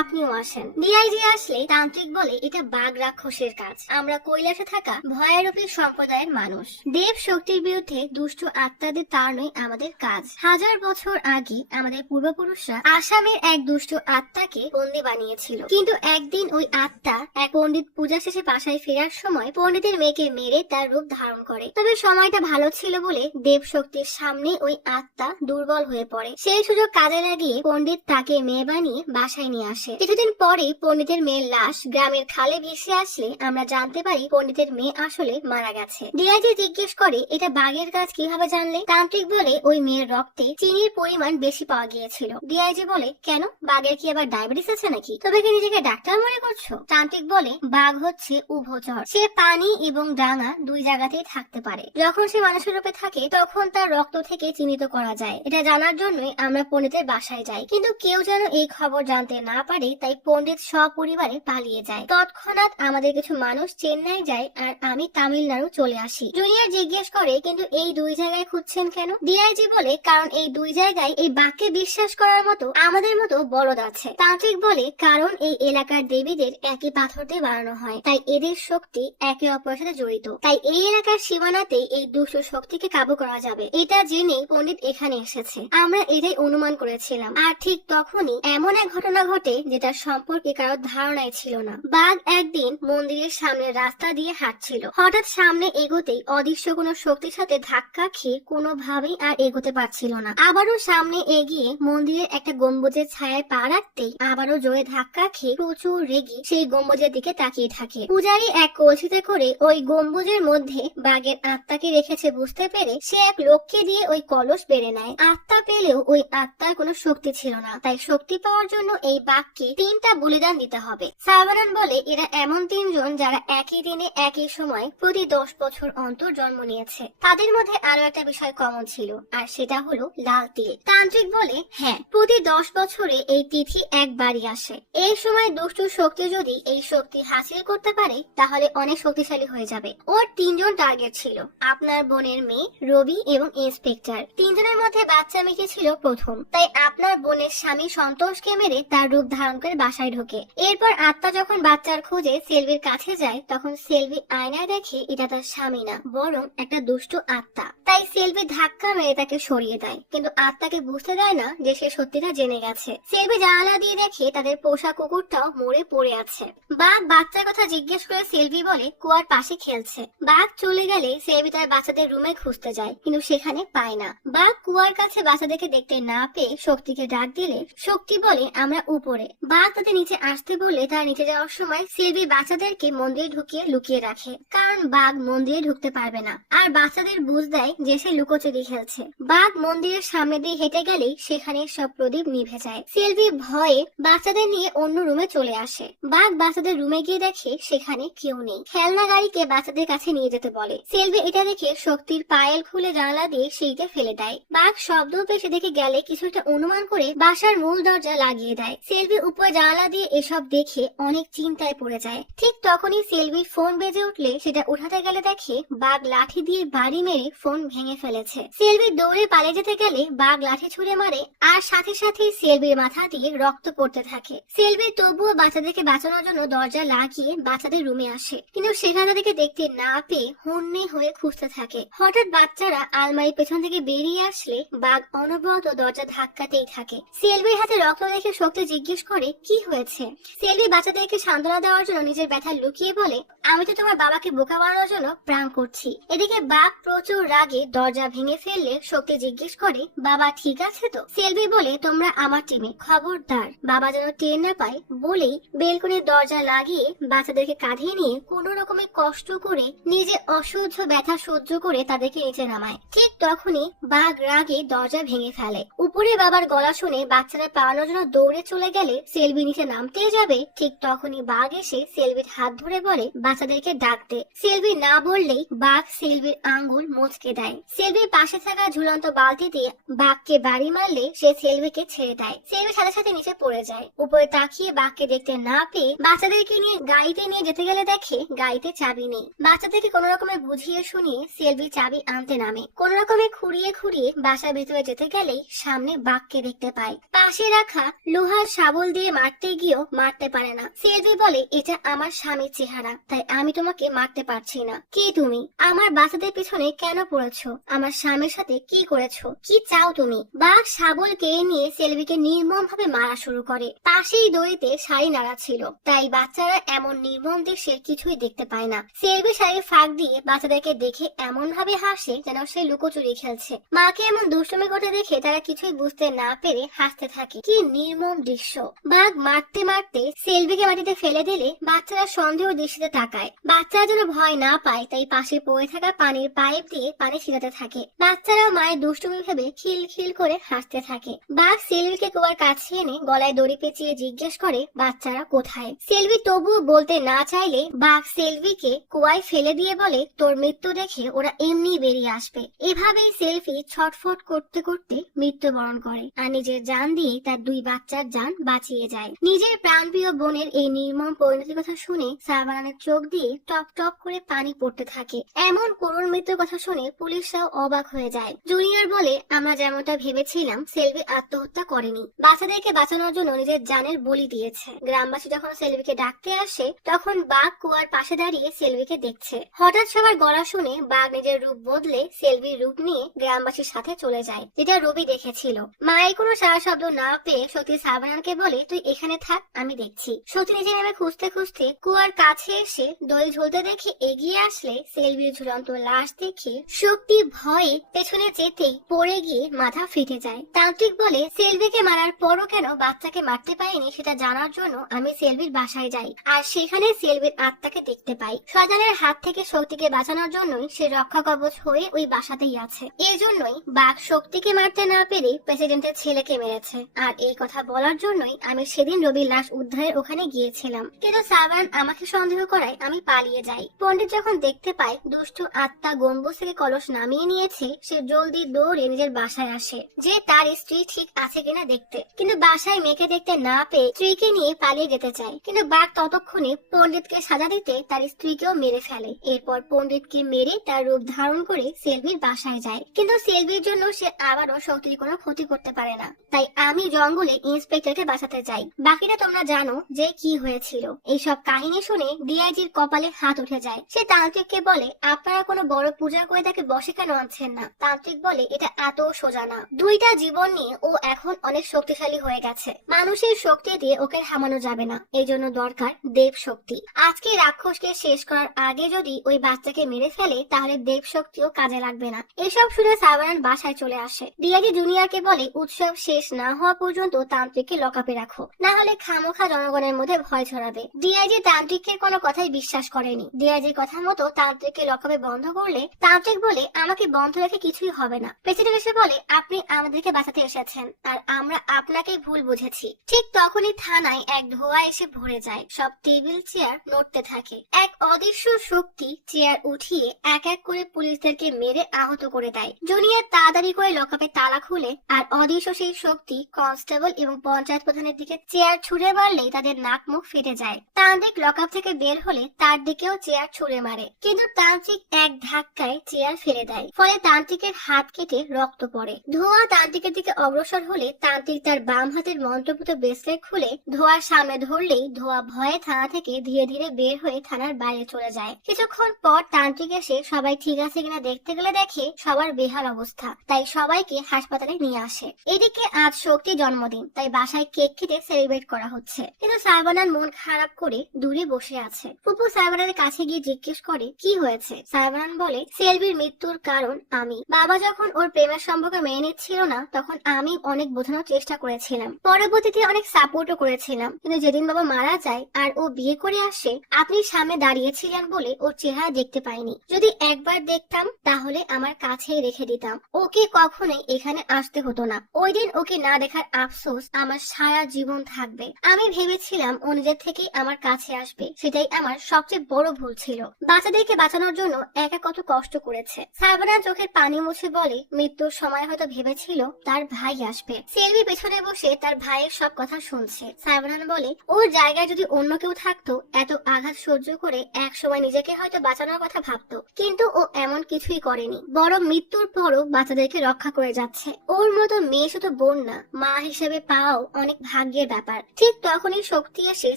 আপনিও আসেন। ডিআইজি আসলে তান্ত্রিক বলে, এটা বাঘ রাক্ষসের কাজ, আমরা কৈলাসে থাকা ভয়ারূপী সম্প্রদায়ের মানুষ। দেব শক্তির বিরুদ্ধে দুষ্ট আত্মাদের তাড়ানোই আমাদের কাজ। হাজার বছর আগে আমাদের পূর্বপুরুষরা আসামের এক দুষ্ট আত্মাকে বন্দী বানিয়েছিল, কিন্তু একদিন ওই আত্মা এক পণ্ডিত পূজা শেষে বাসায় ফেরার সময় পণ্ডিতের মেয়েকে মেরে তার রূপ ধারণ করে। তবে সময়টা ভালো ছিল বলে দেব শক্তির সামনে ওই আত্মা দুর্বল হয়ে পড়ে। সেই সুযোগ কাজে লাগিয়ে পণ্ডিত তাকে মেয়ে বানিয়ে বাসায় নিয়ে আসে। কিছুদিন পরে পণ্ডিতের মেয়ের লাশ গ্রামের খালে ভেসে আসলে আমরা জানতে পারি পণ্ডিতের মেয়ে আসলে মারা গেছে। ডিআইজি জিজ্ঞেস করে, এটা বাঘের কাজ কিভাবে জানলে? তান্ত্রিক বলে, ওই মেয়ের রক্তে চিনির পরিমাণ বেশি পাওয়া গিয়েছিল। ডিআইজি বলে, কেন, বাঘের কি আবার ডায়াবেটিস আছে নাকি? তবে কি নিজেকে ডাক্তার মনে করছো? তান্ত্রিক বলে, বাঘ হচ্ছে উভচর, সে পানি এবং ডাঙা দুই জায়গাতেই থাকতে পারে। যখন সে মানুষের রূপে থাকে তখন তার রক্ত থেকে চিহ্নিত করা যায়। এটা জানার জন্যই আমরা পণ্ডিতের বাসায় যাই, কিন্তু কেউ যেন এই খবর জানতে না পারে, তাই পণ্ডিত সপরিবারে পালিয়ে যায়। তৎক্ষণাৎ আমাদের কিছু মানুষ চেন্নাই যায় আর আমি তামিলনাড়ু চলে আসি। জুনিয়র জিজ্ঞেস করে, কিন্তু এই দুই জায়গায় খুঁজছেন কেন? ডিআইজি বলে, কারণ এই দুই জায়গায় এই বাক্যে বিশ্বাস করার মতো আমাদের মতো বলদ আছে। তান্ত্রিক বলে, কারণ এই এলাকার দেবীদের একই পাথর দিয়ে বানানো হয়, তাই এদের শক্তি একে অপরের সাথে জড়িত, তাই এই এলাকার সীমানাতে এই দুষ্ট শক্তিকে কাবু করা যাবে। এটা জেনেই পণ্ডিত এখানে এসেছে, আমরা এটাই অনুমান করেছিলাম। আর ঠিক তখনই এমন এক ঘটনা ঘটে যেটার সম্পর্কে কারোর ধারণাই ছিল না। বাঘ একদিন মন্দিরের সামনে রাস্তা দিয়ে হাঁটছিল। হঠাৎ সামনে এগোতেই অদৃশ্য কোনো শক্তির সাথে ধাক্কা খেয়ে কোনোভাবেই আর এগোতে পারছিল না। আবারও সামনে এগিয়ে মন্দিরের একটা গম্বুজের ছায়ায় পা রাখতেই আবারও জোরে ধাক্কা খেয়ে প্রচুর রেগে সেই গম্বুজের দিকে তাকিয়ে থাকে। পূজারী এক কলসিতে করে ওই গম্বুজের মধ্যে বাঘের আত্মাকে রেখেছে বুঝতে পেরে সে এক লোককে দিয়ে ওই কলস বেড়ে নেয়। আত্মা পেলেও ওই আত্মার কোনো শক্তি ছিল না, তাই শক্তি পাওয়ার জন্য এই বাঘকে 3টা বলিদান দিতে হবে। সাইবানান বলে, এরা এমন 3 জন যারা একই দিনে একই সময় প্রতি 10 বছর অন্তর জন্ম নিয়েছে। তাদের মধ্যে আরো একটা বিষয় কমন ছিল, আর সেটা হলো লাল তিল। তান্ত্রিক বলে, হ্যাঁ, প্রতি 10 বছরে এই তিথি একবারই আসে। এই সময় দুষ্ট শক্তি যদি এই শক্তি হাসিল করতে পারে তাহলে অনেক শক্তিশালী হয়ে যাবে। ওর 3 জন টার্গেট ছিল, আপনার বোনের মেয়ে, রবি এবং ইন্সপেক্টর। 3 জনের মধ্যে বাচ্চা মেয়ে ছিল প্রথম, তাই আপনার বোনের স্বামী সন্তোষকে মেরে তার রূপ ধারণ করে বাসায় ঢোকে। এরপর আত্মা যখন বাচ্চার খোঁজে সেলভির কাছে যায় তখন সেলভি আয়নায় দেখে এটা তার স্বামী না, বরং একটা দুষ্ট আত্মা। তাই সেলভি ধাক্কা মেরে তাকে সরিয়ে দেয়, কিন্তু আত্মাকে বুঝতে দেয় না যে সে সত্যিটা জেনে গেছে। সেলভি জানালা দিয়ে দেখে তাদের পোষা কুকুরটাও মরে পড়ে আছে। বাঘ বাচ্চার কথা জিজ্ঞেস করে সেলভি বলে কুয়ার পাশে খেলছে। বাঘ চলে গেলে সেলভি তার বাচ্চাদের রুমে খুঁজতে যায়, কিন্তু সেখানে পায় না। বাঘ কুয়ার কাছে বাচ্চাদেরকে দেখতে না পেয়ে শক্তিকে ডাক দিলে শক্তি বলে, আমরা উপরে। বাঘ তাদের নিচে আসতে বললে তারা নিচে যাওয়ার সময় সেলভি বাচ্চাদেরকে মন্দিরে ঢুকিয়ে লুকিয়ে রাখে, কারণ বাঘ মন্দিরে ঢুকতে পারবে না। আর বাচ্চাদের বুঝ দেয় যে সে লুকোচুরি খেলছে। বাঘ মন্দিরের সামনে দিয়ে হেঁটে গেলেই সেখানে সব প্রদীপ নিভে যায়। সেলভি ভয়ে বাচ্চাদের নিয়ে অন্য রুমে চলে আসে। বাঘ বাচ্চাদের রুমে গিয়ে দেখে সেখানে কেউ নেই। খেলনা গাড়িকে বাচ্চাদের কাছে নিয়ে যেতে বলে। সেলভি এটা দেখে শক্তির পায়েল খুলে জানালা দিয়ে সিঁড়িতে ফেলে দেয়। বাঘ শব্দ পেয়ে সেদিকে গেলে কিছুটা অনুমান করে বাসার মূল দরজা লাগিয়ে দেয়। সেলভি উপরে জানালা দিয়ে এসব দেখে অনেক চিন্তায় পড়ে যায়। ঠিক তখনই সেলভির ফোন বেজে উঠলে সেটা উঠাতে গেলে দেখে বাঘ লাঠি দিয়ে বাড়ি মেরে ফোন ভেঙে ফেলেছে। সেলভি দৌড়ে পালিয়ে যেতে গেলে বাঘ লাঠি ছুঁড়ে মারে আর সাথে সাথে সেলভির মাথা দিয়ে রক্ত পড়তে থাকে। সেলভি তবুও বাচ্চাদেরকে বাঁচানোর জন্য দরজা লাগিয়ে বাচ্চাদের রুমে আসে, কিন্তু সেখানে তাদেরকে দেখতে না পেয়ে হন্যে হয়ে খুঁজতে থাকে। হঠাৎ বাচ্চারা আলমারির পেছন থেকে বেরিয়ে আসলে বাঘ অনবরত দরজা ধাক্কাতেই থাকে। সেলভির হাতে রক্ত দেখে শক্তি জিজ্ঞেস করে কি হয়েছে। সেলভি বাচ্চাদেরকে সান্ত্বনা দেওয়ার জন্য নিজের ব্যথা লুকিয়ে বলে, আমি তো তোমার বাবাকে বোকা বানানোর জন্য প্রাণ করছি। এদিকে বাঘ প্রচুর রাগে দরজা ভেঙে ফেললে শক্তি জিজ্ঞেস করে, বাবা ঠিক আছে তো? সেলভি বলে, তোমরা আমার টিমে, খবরদার বাবা যেন টের না পায় বলেই বেলকনির দরজা লাগিয়ে বাচ্চাদেরকে কাঁধে নিয়ে কোনো রকমে কষ্ট করে নিজে অসহ্য ব্যথা সহ্য করে তাদেরকে নিচে নামায়। ঠিক তখনই বাঘ রাগে দরজা ভেঙে ফেলে। উপরে বাবার গলা শুনে বাচ্চারা পালানোর জন্য দৌড়ে চলে গেলে সেলভি নিচে নামতেই যাবে, ঠিক তখনই বাঘ এসে সেলভির হাত ধরে বলে বাচ্চাদেরকে ডাকতে। সেলভি না বললেই বাঘ সেলভির আঙ্গুল মুচকে দেয়। সেলভির পাশে থাকা ঝুলন্ত বালতি দিয়ে বাঘকে বাড়ি মারলে সে সেলভিকে ছেড়ে দেয়। সেলভির সাথে সাথে নিচে পড়ে যায়। উপরে তাকিয়ে বাঘকে দেখতে না পেয়ে বাচ্চাদেরকে নিয়ে গাড়িতে নিয়ে যেতে গেলে দেখে গাড়িতে চাবি নেই। বাচ্চাদেরকে কোন রকমে বুঝিয়ে শুনিয়ে সেলভি চাবি আনতে নামে। কোন রকমে খুঁড়িয়ে খুঁড়িয়ে বাসার ভিতরে যেতে গেলেই সামনে বাঘকে দেখতে পায়। পাশে রাখা লোহার শাবল দিয়ে মারতে গিয়েও মারতে পারে না। সেলভি বলে, এটা আমার স্বামীর চেহারা, তাই আমি তোমাকে মারতে পারছি না। কে তুমি? আমার বাচ্চাদের পিছনে কেন পড়েছো? আমার স্বামীর সাথে কি করেছো? কি চাও তুমি? বাঘ শাবল কেড়ে নিয়ে সেলভিকে নির্মম ভাবে মারা শুরু করে। পাশেই দড়িতে শাড়ি নাড়া ছিল, তাই বাচ্চারা এমন নির্মম দৃশ্যের কিছুই দেখতে পায় না। সেলভি শাড়ির ফাঁক দিয়ে বাচ্চাদেরকে দেখে এমন ভাবে হাসে যেন সে লুকোচুরি খেলছে। মাকে এমন দুষ্টুমি করতে দেখে তারা কিছুই বুঝতে না পেরে হাসতে থাকে। কি নির্মম দৃশ্য! বাঘ মারতে মারতে সেলভিকে মাটিতে ফেলে দিলে বাচ্চারা সন্দেহ দৃষ্টিতে তাকায়। বাচ্চারা যেন ভয় না পায় তাই পাশে পড়ে থাকা পানির পাইপ দিয়ে পানি ছিটাতে থাকে। বাচ্চারাও মায়ের দুষ্টুমি ভেবে খিল খিল করে হাসতে থাকে। বাঘ সেলভিকে কুয়ার কাছে এনে গলায় দড়ি পেঁচিয়ে জিজ্ঞেস করে বাচ্চারা কোথায়। সেলভি তবুও বলতে না চাইলে বাঘ সেলভিকে কুয়ায় ফেলে দিয়ে বলে, তোর মৃত্যু দেখে ওরা এমনি বেরিয়ে আসবে। এভাবেই সেলভি ছটফট করতে করতে মৃত্যুবরণ করে আর নিজের জান দিয়ে তার দুই বাচ্চার জান বাঁচিয়ে যায়। নিজের প্রাণপ্রিয় বোনের এই নির্মম পরিণতির কথা শুনে সাবানের চোখ দিয়ে টপ টপ করে পানি পড়তে থাকে। এমন করুণ মৃত্যুর কথা শুনে পুলিশরাও অবাক হয়ে যায়। জুনিয়র বলে, আমরা যেমনটা ভেবেছিলাম সেলভি আত্মহত্যা করেনি, বাচ্চাদেরকে বাঁচানোর জন্য নিজের জানের বলি দিয়েছে। গ্রামবাসী যখন সেলভিকে ডাকতে আসে তখন বাঘ কুয়ার পাশে দাঁড়িয়ে সেলভিকে দেখছে। হঠাৎ সবার গলা শুনে বাঘ নিজের রূপ বদলে সেলভির রূপ নিয়ে গ্রামবাসীর সাথে চলে যায়, যেটা রবি দেখেছিল। মায়ের কোনো সারা শব্দ না পেয়ে সতী সাবানানকে বলে, তুই এখানে থাক, আমি দেখছি। সতী নিচে নেমে খুঁজতে খুঁজতে কুয়ার কাছে এসে দড়ি ঝুলতে দেখে এগিয়ে আসলে সেলভির ঝুলন্ত লাশ দেখে শক্তি ভয়ে পেছনে যেতেই পড়ে গিয়ে মাথা ফেটে যায়। তান্ত্রিক বলে, সেলভিকে মারার পরও কেন বাচ্চাকে মারতে পারিনি সেটা জানার জন্য আমি সেলভির বাসায় যাই আর সেখানে সেলভির আত্মাকে দেখতে পাই। শয়তানের হাত থেকে শক্তিকে বাঁচানোর জন্যই সে রক্ষা কবচ হয়ে ওই বাসাতেই আছে। এর জন্যই বাঘ শক্তিকে মারতে না পেরে প্রেসিডেন্টের ছেলেকে মেরেছে। আর এই কথা বলার জন্যই আমি সেদিন রবির লাশ উদ্ধারের ওখানে গিয়েছিলাম, কিন্তু সাবান আমাকে সন্দেহ করায় আমি পালিয়ে যাই। পণ্ডিত যখন দেখতে পায় দুষ্ট আত্মা গম্বুজ থেকে কলস নামিয়ে নিয়েছে, সে জলদি দৌড়ে নিজের বাসায় আসে যে তার স্ত্রী ঠিক আছে কিনা দেখতে। কিন্তু বাসায় মেয়েকে দেখতে না পেয়ে স্ত্রীকে নিয়ে পালিয়ে যেতে চায়, কিন্তু বাঘ ততক্ষণে পণ্ডিতকে সাজা দিতে তার স্ত্রীকেও মেরে ফেলে। এরপর পণ্ডিতকে মেরে তার রূপ ধারণ করে সেলভির বাসায় যায়, কিন্তু সেলভির জন্য সে আবারও শক্তির কোনো ক্ষতি করতে পারে না। তাই আমি জঙ্গলে ইন্সপেক্টরকে বাঁচাতে যাই। বাকিটা তোমরা জানো যে কি হয়েছিল। এইসব কাহিনী শুনে ডিআইজির কপালে হাত উঠে যায়। সে তান্ত্রিককে বলে, আপনারা কোনো বড় পূজা করে তাকে বসে কেন আনছেন না? তান্ত্রিক বলে, এটা এত সোজা না। দুইটা জীবন নিয়ে ও এখন অনেক শক্তিশালী হয়ে গেছে, মানুষের শক্তি দিয়ে ওকে থামানো যাবে না, এই জন্য দরকার দেব শক্তি। আজকে রাক্ষসকে শেষ করার আগে যদি ওই বাচ্চাকে মেরে ফেলে তাহলে দেব শক্তিও কাজে লাগবে না। এসব শুনে সাবানান বাসায় চলে আসে। ডিআইজি জুনিয়রকে বলে, উৎসব শেষ না হওয়া পর্যন্ত তান্ত্রিককে লকআপে রাখো, না হলে খামোখা জনগণের মধ্যে ভয় ছড়াবে। ডিআইজি তান্ত্রিকের কোনো কথাই বিশ্বাস করেনি। ডিআইজির কথা মতো তান্ত্রিককে লকআপে বন্ধ করলে তান্ত্রিক বলে, আমাকে বন্ধ রেখে কিছুই হবে না। প্রেসিডেন্ট এসে বলে, আপনি আমাদেরকে বাঁচাতে এসেছেন, বুঝেছেন আর আমরা আপনাকেই ভুল বুঝেছি। ঠিক তখনই থানায় এক ধোঁয়া এসে ভরে যায়। সব টেবিল চেয়ার নড়তে থাকে। এক অদৃশ্য শক্তি চেয়ার উঠিয়ে এক এক করে পুলিশদেরকে মেরে আহত করে দেয়। জুনিয়র তাড়াতাড়ি করে লকআপে তালা খুলে আর অদৃশ্য সেই শক্তি কনস্টেবল এবং পঞ্চায়েত প্রধানের দিকে চেয়ার ছুঁড়ে মারলেই তাদের নাক মুখ ফেটে যায়। তান্ত্রিক লকআপ থেকে বের হলে তার দিকেও চেয়ার ছুঁড়ে মারে, কিন্তু তান্ত্রিক এক ধাক্কায় চেয়ার ফেলে দেয়। ফলে তান্ত্রিকের হাত কেটে রক্ত পড়ে। ধোঁয়া তান্ত্রিকের দিকে অগ্রসর হলে তান্ত্রিক তার বাম হাতের মন্ত্রপুত ব্রেসলেট খুলে ধোঁয়ার সামনে ধরলেই ধোঁয়া ভয়ে থানা থেকে ধীরে ধীরে বের হয়ে থানার বাইরে চলে যায়। কিছুক্ষণ পর তান্ত্রিক এসে সবাই ঠিক আছে কিনা দেখতে গেলে দেখে সবার বেহাল অবস্থা, তাই সবাইকে হাসপাতালে নিয়ে আসে। এদিকে আজ শক্তি জন্মদিন, তাই বাসায় কেক কেটে সেলিব্রেট করা হচ্ছে। কিন্তু সাইবানান মন খারাপ করে দূরে বসে আছে। ফুপু সাইবানানের কাছে গিয়ে জিজ্ঞেস করে কি হয়েছে। সাইবানান বলে সেলভির মৃত্যুর কারণ আমি। বাবা যখন ওর প্রেমের সম্পর্ক মেনে নিচ্ছিল না তখন আমি অনেক বোঝানোর চেষ্টা করেছিলাম, পরবর্তীতে অনেক সাপোর্টও করেছিলাম, কিন্তু যেদিন বাবা মারা যায় আর ও বিয়ে করে আসে আপনি সামনে দাঁড়িয়েছিলেন বলে ওর চেহারা দেখতে পাইনি। যদি একবার দেখতাম তাহলে আমার কাছেই রেখে দিতাম। ওকে কখনোই এখানে আসতে হতো না। ওই দিন ওকে না দেখার আফসোস আমার সারা জীবন থাকবে। আমি ভেবেছিলাম ও নিজের থেকেই আমার কাছে আসবে, সেটাই আমার সবচেয়ে বড় ভুল ছিল। বাচ্চাদেরকে বাঁচানোর জন্য একা কত কষ্ট করেছে। সাইবানা চোখের পানি মুছে বলে মৃত্যুর সময় হয়তো ভেবেছিল তার ভাই আসবে। সেলভি পেছনে বসে তার ভাইয়ের সব কথা শুনছে। সাইবানা বলে ওর জায়গায় যদি অন্য কেউ থাকতো এত আঘাত সহ্য করে এক সময় নিজেকে হয়তো বাঁচানোর কথা ভাবতো, কিন্তু ও এমন কিছুই করেনি, বরং মৃত্যুর পরও বাচ্চাদেরকে রক্ষা করে যাচ্ছে। ওর মতো মেয়ে শুধু বোন না, মা হিসেবে পাওয়াও অনেক ভাগ্যের ব্যাপার। ঠিক তখনই শক্তি এসে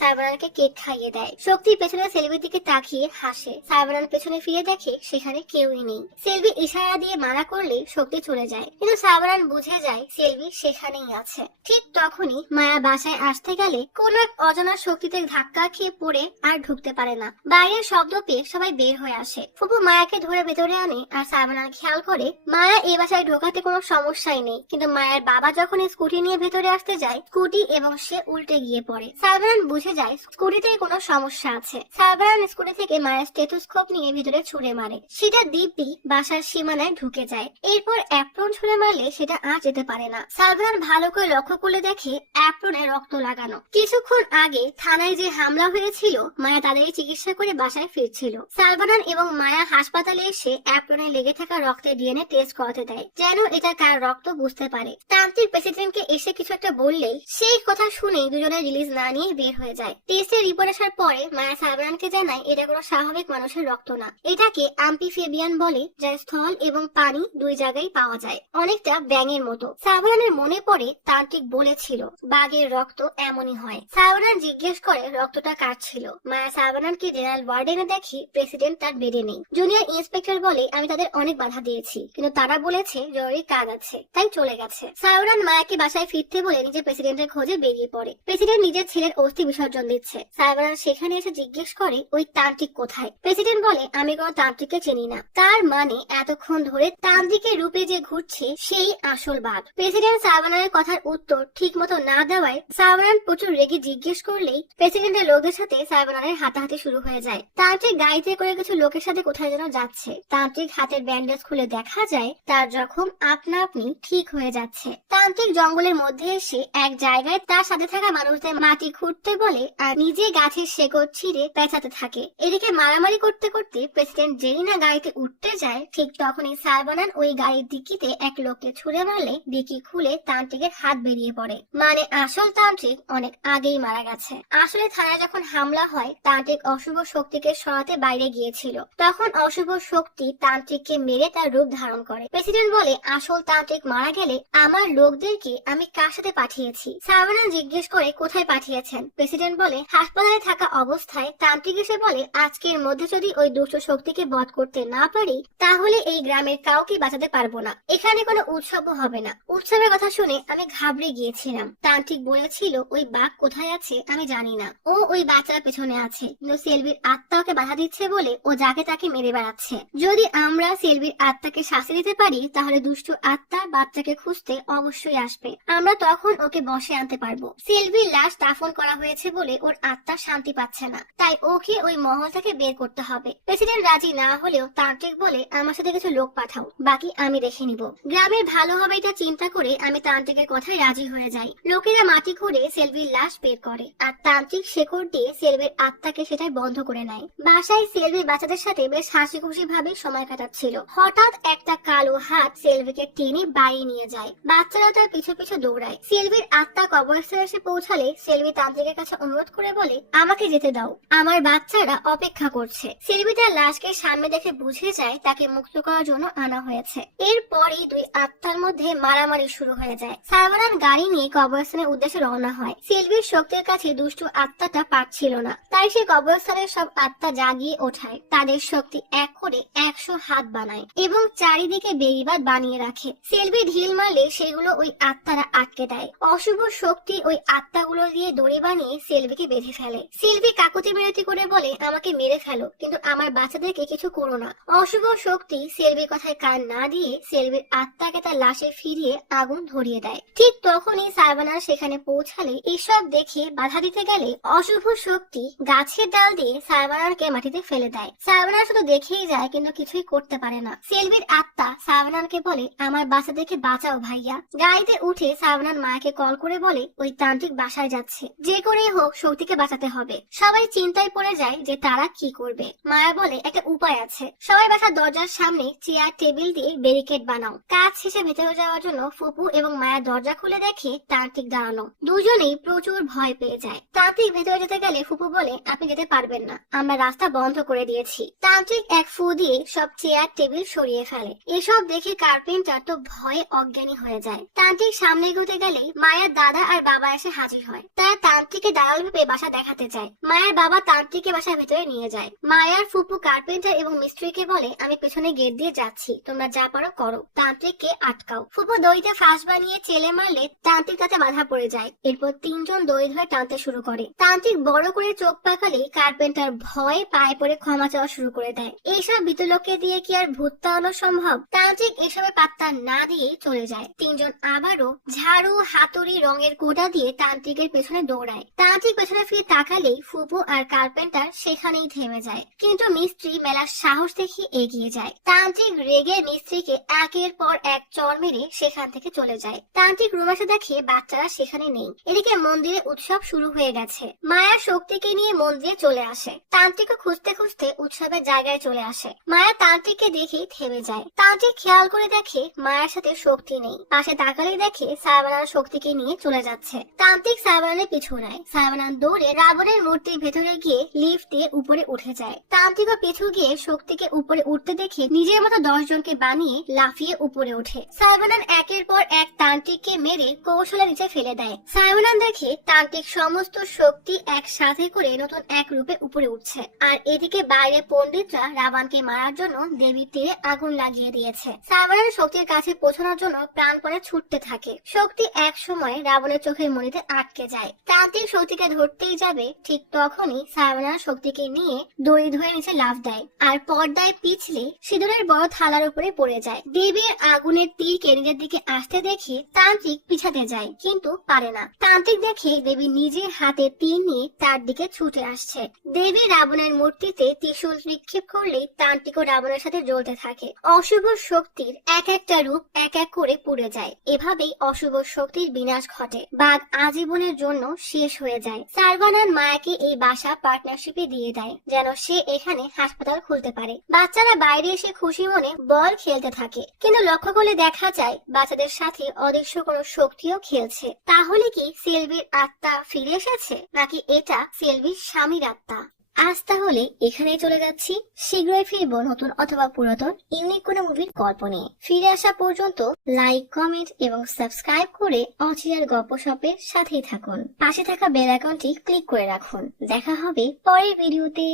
সাইবানাকে কেক খাইয়ে দেয়। শক্তি পেছনে সেলভির দিকে তাকিয়ে হাসে। সাইবানার পেছনে ফিরে দেখে সেখানে কেউই নেই। সেলভি ইশারা দিয়ে মানা করলে শক্তি চলে যায়, কিন্তু সাইবানান বুঝে যায় সেলভি সেখানেই আছে। ঠিক তখনই মায়া বাসায় আসতে গেলে কোন এক অজানা শক্তিতে ধাক্কা খেয়ে পড়ে আর ঢুকতে পারে না। বাইরের শব্দ পেয়ে সবাই বের হয়ে আসে। ফুপু মায়াকে ধরে ভেতরে আনে আর সাইবানান খেয়াল করে মায়া এই বাসায় ঢোকাতে কোনো সমস্যাই নেই, কিন্তু মায়ের বাবা যখন স্কুটি নিয়ে ভেতরে আসতে যায় স্কুটি এবং সে উল্টে গিয়ে পড়ে। সাইবানান বুঝে যায় স্কুটিতে কোনো সমস্যা আছে। সাইবানান স্কুটি থেকে মায়ের স্টেথোস্কোপ নিয়ে ভিতরে ছুঁড়ে মারে। সেটা দিব্যি বাসার সীমানায় ঢুকে যায়। এরপর অ্যাপ্রন ছুঁড়ে মারলে সেটা আর যেতে পারে না। সাইবানান ভালো করে লক্ষ্য করলে দেখে অ্যাপ্রনে রক্ত লাগানো। কিছুক্ষণ আগে থানায় যে হামলা হয়েছিল মায়া তাদের চিকিৎসা করে বাসায় ফিরছিল। সাইবানান এবং মায়া হাসপাতালে এসে অ্যাপ্রনে লেগে থাকা রক্তের ডিএনএ টেস্ট করাতে দেয়, যেন এটা কার রক্ত বুঝতে পারে। তান্ত্রিক প্রেসিডেন্টকে এসে কিছু একটা বললে সেই কথা শুনে দুজনে রিলিজ না নিয়ে বের হয়ে যায়। টেস্টের রিপোর্ট আসার পরে মায়া সাইবানানকে জানায় এটা কোনো স্বাভাবিক মানুষের রক্ত না, এটাকে আম্পিফিবিয়ান বলে, যা স্থল এবং পানি দুই জায়গায় পাওয়া যায়, অনেকটা ব্যাঙের মতো। সাইবানানের মনে পড়ে তান্ত্রিক বলেছিল বাঘের রক্ত এমনই হয়। সাইবানান জিজ্ঞেস করে রক্তটা কার ছিল। মায়া সাইবানানকে জেনারেল ওয়ার্ডেনে দেখি প্রেসিডেন্ট তার বেডে নেই। জুনিয়র ইন্সপেক্টর বলে আমি তাদের অনেক বাধা দিয়েছি, কিন্তু তারা বলেছে জরুরি কাজ আছে তাই চলে গেছে। সাইবানান মায়াকে বাসায় ফিরতে বলে নিজের প্রেসিডেন্টের খোঁজে বেরিয়ে পড়ে। প্রেসিডেন্ট নিজের ছেলের অস্থি বিসর্জন দিচ্ছে। সাইবানান সেখানে এসে জিজ্ঞেস করে ওই তান্ত্রিক কোথায়। প্রেসিডেন্ট বলে আমি কোনো তান্ত্রিককে চিনি না, তার মানে এতক্ষণ ধরে তান্ত্রিকের রূপে যে ঘুরছে সেই আসল বাঘ। প্রেসিডেন্ট সাইবানানের কথার উত্তর ঠিক মতো না দেওয়ায় সাইবানান প্রচুর রেগে জিজ্ঞেস করলেই প্রেসিডেন্টের লোকদের সাথে সাইবানানের হাতাহাতি শুরু হয়ে যায়। তান্ত্রিক গাড়িতে করে কিছু লোকের সাথে কোথায় যেন যাচ্ছে। তান্ত্রিক হাতের ব্যান্ডেজ খুলে দেখা যায় তার জখম আপনা আপনি ঠিক হয়ে যাচ্ছে। তান্ত্রিক জঙ্গলের মধ্যে এসে এক জায়গায় তার সাথে থাকা মানুষদের মাটি খুঁড়তে বলে আর নিজে গাছের শেকড় ছিঁড়ে পেঁচাতে থাকে। এদিকে মারামারি করতে করতে প্রেসিডেন্ট যেই না গাড়িতে উঠতে যায় ঠিক তখনই সাইবানান ওই গাড়ির ডিকিতে এক লোককে ছুঁড়ে মারলে ডিকি খুলে তান্ত্রিকের হাত বেরিয়ে পড়ে। মানে আসল তান্ত্রিক অনেক আগেই মারা গেছে। আসলে থানায় যখন হামলা হয় তান্ত্রিক অশুভ শক্তিকে সরাতে বাইরে গিয়েছিল, তখন অশুভ শক্তি তান্ত্রিককে মেরে তার রূপ ধারণ করে। প্রেসিডেন্ট বলে আসল তান্ত্রিক মারা গেলে আমার লোকদেরকে আমি কার সাথে পাঠিয়েছি। সাইবানান জিজ্ঞেস করে কোথায় পাঠিয়েছেন। প্রেসিডেন্ট বলে হাসপাতালে থাকা অবস্থায়। তান্ত্রিক এসে বলে আজকের মধ্যে যদি ওই দুষ্ট শক্তিকে বধ করতে না পারি তাহলে এই গ্রামের কাউকে বাঁচাতে পারবো না, এখানে কোনো উৎসব হবে না। উৎসবের কথা শুনে আমি ঘাবড়ে গিয়েছিলাম। তান্ত্রিক বলেছিল ওই বাঘ কোথায় আছে আমি জানি না, ও ওই বাচ্চার পেছনে আছে, কিন্তু সেলভির আত্মা ওকে বাধা দিচ্ছে বলে ও যাকে তাকে মেরে বেড়াচ্ছে। যদি আমরা সেলভির আত্মাকে শাস্তি দিতে পারি তাহলে দুষ্ট আত্মা বাচ্চাকে খুঁজতে অবশ্যই আসবে, আমরা তখন ওকে বসে আনতে পারবো। সেলভির লাশ দাফন করা হয়েছে বলে ওর আত্মা শান্তি পাচ্ছে না, তাই ওকে ওই মহল থেকে বের করতে হবে। প্রেসিডেন্ট রাজি না হলেও তান্ত্রিক বলে আমার সাথে কিছু লোক পাঠাও, বাকি আমি দেখে নিব। গ্রামের ভালো হবে এটা চিন্তা করে করে আমি তান্ত্রিকের কথায় রাজি হয়ে যাই। লোকেরা মাটি খুঁড়ে সেলভির লাশ বের করে আর তান্ত্রিক শেকড় দিয়ে সেলভির আত্মাকে সেটাই বন্ধ করে নেয়। বাসায় সেলভি বাচ্চাদের সাথে বেশ হাসি খুশি ভাবে সময় কাটাচ্ছিল। হঠাৎ একটা কালো হাত সেলভিকে টেনে বাইরে নিয়ে যায়। বাচ্চারা তার পিছু পিছু দৌড়ায়। সেলভির আত্মা কবরস্থানে এসে পৌঁছালে সেলভি তান্ত্রিকের কাছে অনুরোধ করে বলে, আমাকে যেতে দাও, আমার বাচ্চারা অপেক্ষা করছে। সেলভি তার লাশকে সামনে দেখে বুঝে যায় তাকে মুক্ত করার জন্য আনা হয়েছে। এরপরই দুই আত্মার মধ্যে মারামারি শুরু হয়ে যায়। সাইবানান গাড়ি নিয়ে কবরস্থানের উদ্দেশ্যে রওনা হয়। সেলভির শক্তির কাছে দুষ্টু আত্মাটা পারছিল না, তাই সে কবরস্থানের সব আত্মা জাগিয়ে ওঠায়। তাদের শক্তি এক করে 100 হাত বানায় এবং চারিদিকে বেড়িবাঁধ বানিয়ে রাখে। সেলভি ঢিল মারলে সেগুলো ওই আত্মারা আটকে দেয়। অশুভ শক্তি ওই আত্মাগুলো দিয়ে দড়ি বানিয়ে সেলভিকে বেঁধে ফেলে। সেলভি কাকুতি মিনতি করে বলে, আমাকে মেরে ফেলো, কিন্তু আমার বাচ্চাদেরকে কিছু করো না। অশুভ শক্তি সেলভির কথায় কান না দিয়ে সেলভির আত্মাকে তার লাশে ফিরিয়ে আগুন ধরিয়ে দেয়। ঠিক তখনই সাইবানা সেখানে পৌঁছালে এসব দেখে বাধা দিতে গেলে অশুভ শক্তি গাছের ডাল দিয়ে সাইবানাকে মাটিতে ফেলে দেয়। সাইবানা শুধু দেখেই যায়, কিন্তু কিছুই করতে পারে না। সেলভির আত্মা সাইবানাকে বলে, আমার বাচ্চাদেরকে বাঁচাও ভাইয়া। গাড়িতে উঠে সাইবানার মাকে কল করে বলে, ওই তান্ত্রিক বাসায় যাচ্ছে, যে করেই হোক শক্তিকে বাঁচাতে হবে। সবাই চিন্তায় পড়ে যায় যে তারা কি করবে। মায়া বলে, একটা উপায় আছে, সবাই বাসার দরজার সামনে চেয়ার টেবিল দিয়ে ব্যারিকেড বানাও। কাজ শেষে ভেতরে যাওয়ার জন্য ফুপু এবং মায়া দরজা খুলে দেখে তান্ত্রিক দাঁড়ানো। দুজনেই প্রচুর ভয় পেয়ে যায়। তান্ত্রিক ভেতরে যেতে গেলে ফুপু বলে, আপনি যেতে পারবেন না, আমরা রাস্তা বন্ধ করে দিয়েছি। তান্ত্রিক এক ফু দিয়ে সব চেয়ার টেবিল সরিয়ে ফেলে। এসব দেখে কার্পেন্টার তো ভয়ে অজ্ঞানী হয়ে যায়। তান্ত্রিক সামনে এগোতে গেলেই মায়ের দাদা আর বাবা এসে হাজির হয়। তারা তান্ত্রিককে দালাল ভেবে বাসা দেখাতে চায়। মায়ের বাবা তান্ত্রিককে বাসার ভেতরে নিয়ে যায়। মায়ার ফুপু কার্পেন্টার এবং মিস্ত্রিকে বলে, আমি পেছনে গেট দিয়ে যাচ্ছি, তোমরা যা পারো করো, তান্ত্রিককে আটকাও। ফুপু দড়িতে ফাঁস বানিয়ে চেলে মারলে তান্ত্রিক তাতে বাধা পড়ে যায়। এরপর তিনজন দড়ি ধরে টানতে শুরু করে। তান্ত্রিক বড় করে চোখ পাকালে কার্পেন্টার ভয়ে পায়ে পড়ে ক্ষমা চাওয়া শুরু করে দেয়। এইসব বিতলোককে দিয়ে কি আর ভূত তাড়ানো সম্ভব? তান্ত্রিক এসবে পাত্তা না দিয়ে চলে যায়। তিনজন আবারও ঝাড়ু, হাতুড়ি, রঙের কোটা দিয়ে তান্ত্রিকের পেছনে দৌড়ায়। তান্ত্রিক পেছনে ফিরে তাকালেই ফুপু আর কার্পেন্টার সেখানেই থেমে যায়, কিন্তু মিস্ত্রি মেলার সাহস দেখিয়ে এগিয়ে যায়। তান্ত্রিক রেগে মিস্ত্রিকে একের পর এক চড় মেরে সেখান থেকে চলে যায়। তান্ত্রিক রুম এসে দেখে বাচ্চারা সেখানে নেই। এদিকে মন্দিরে উৎসব শুরু হয়ে গেছে। মায়া শক্তিকে নিয়ে মন্দিরে চলে আসে। তান্ত্রিকও খুঁজতে খুঁজতে উৎসবের জায়গায় চলে আসে। মায়া তান্ত্রিককে দেখেই থেমে যায়। তান্ত্রিক খেয়াল করে দেখে মায়ের সাথে শক্তি নেই। পাশে তাকালেই দেখে সাইবানার শক্তিকে নিয়ে চলে যাচ্ছে। তান্ত্রিক সাইবানার পিছু নেয়। সাইবানার দৌড়ে রাবণের মূর্তির ভেতরে গিয়ে লিফট দিয়ে উপরে উঠে যায়। তান্ত্রিকও পিছু গিয়ে শক্তিকে উপরে উঠতে দেখে নিজের মতো 10 জনকে বানিয়ে লাফিয়ে উপরে ওঠে। সাইবানান একের পর এক তান্ত্রিককে মেরে কৌশলে নিচে ফেলে দেয়। সাইবানান দেখে তান্ত্রিক সমস্ত শক্তি একসাথে করে নতুন এক রূপে উপরে উঠছে। আর এদিকে বাইরে পণ্ডিতরা রাবণকে মারার জন্য দেবীর তীরে আগুন লাগিয়ে দিয়েছে। সাইবানান শক্তির কাছে পৌঁছানোর জন্য প্রাণপণে ছুটতে থাকে। শক্তি এক সময় রাবণের চোখের মণিতে আটকে যায়। তান্ত্রিক শক্তিকে ধরতেই যাবে, ঠিক তখনই সাইবানান শক্তিকে নিয়ে দড়ি ধরে নিচে লাফ দেয় আর পর্দায় পিছলে সিঁদুরের বড় থালার উপরে পড়ে যায়। দেবীর আগুনের তীর নিজের দিকে আসতে দেখে তান্ত্রিক পিছাতে যায়, কিন্তু পারে না। তান্ত্রিক দেখে দেবী নিজের হাতে তীর নিয়ে তার দিকে ছুটে আসছে। দেবী রাবণের মূর্তিতে ত্রিশূল নিক্ষেপ করলেই তান্ত্রিক ও রাবণের সাথে জ্বলতে থাকে। অশুভ শক্তির এক একটা রূপ এক এক করে পুড়ে যায়। এভাবেই অশুভ শক্তির বিনাশ ঘটে। বাঘ আজীবনের জন্য শেষ হয়ে যায়। সাইবানান মায়াকে এই বাসা পার্টনারশিপে দিয়ে দেয়, যেন সে এখানে হাসপাতাল খুলতে পারে। বাচ্চারা বাইরে এসে খুশি মনে বল খেলতে থাকে, কিন্তু লক্ষ্য করলে দেখা যায় বাচ্চাদের সাথে অদৃশ্য কোনো শক্তিও খেলছে। তাহলে কি সেলভির আত্মা ফিরে এসেছে, নাকি এটা সেলভির স্বামীর আত্মা? আজ তাহলে এখানেই চলে যাচ্ছি। শীঘ্রই ফিরবো নতুন অথবা পুরাতন ইউনিক কোনো মুভির গল্প নিয়ে। ফিরে আসা পর্যন্ত লাইক, কমেন্ট এবং সাবস্ক্রাইব করে অচিরার গল্পশপের সাথেই থাকুন। পাশে থাকা বেল আইকনটি ক্লিক করে রাখুন। দেখা হবে পরের ভিডিওতে।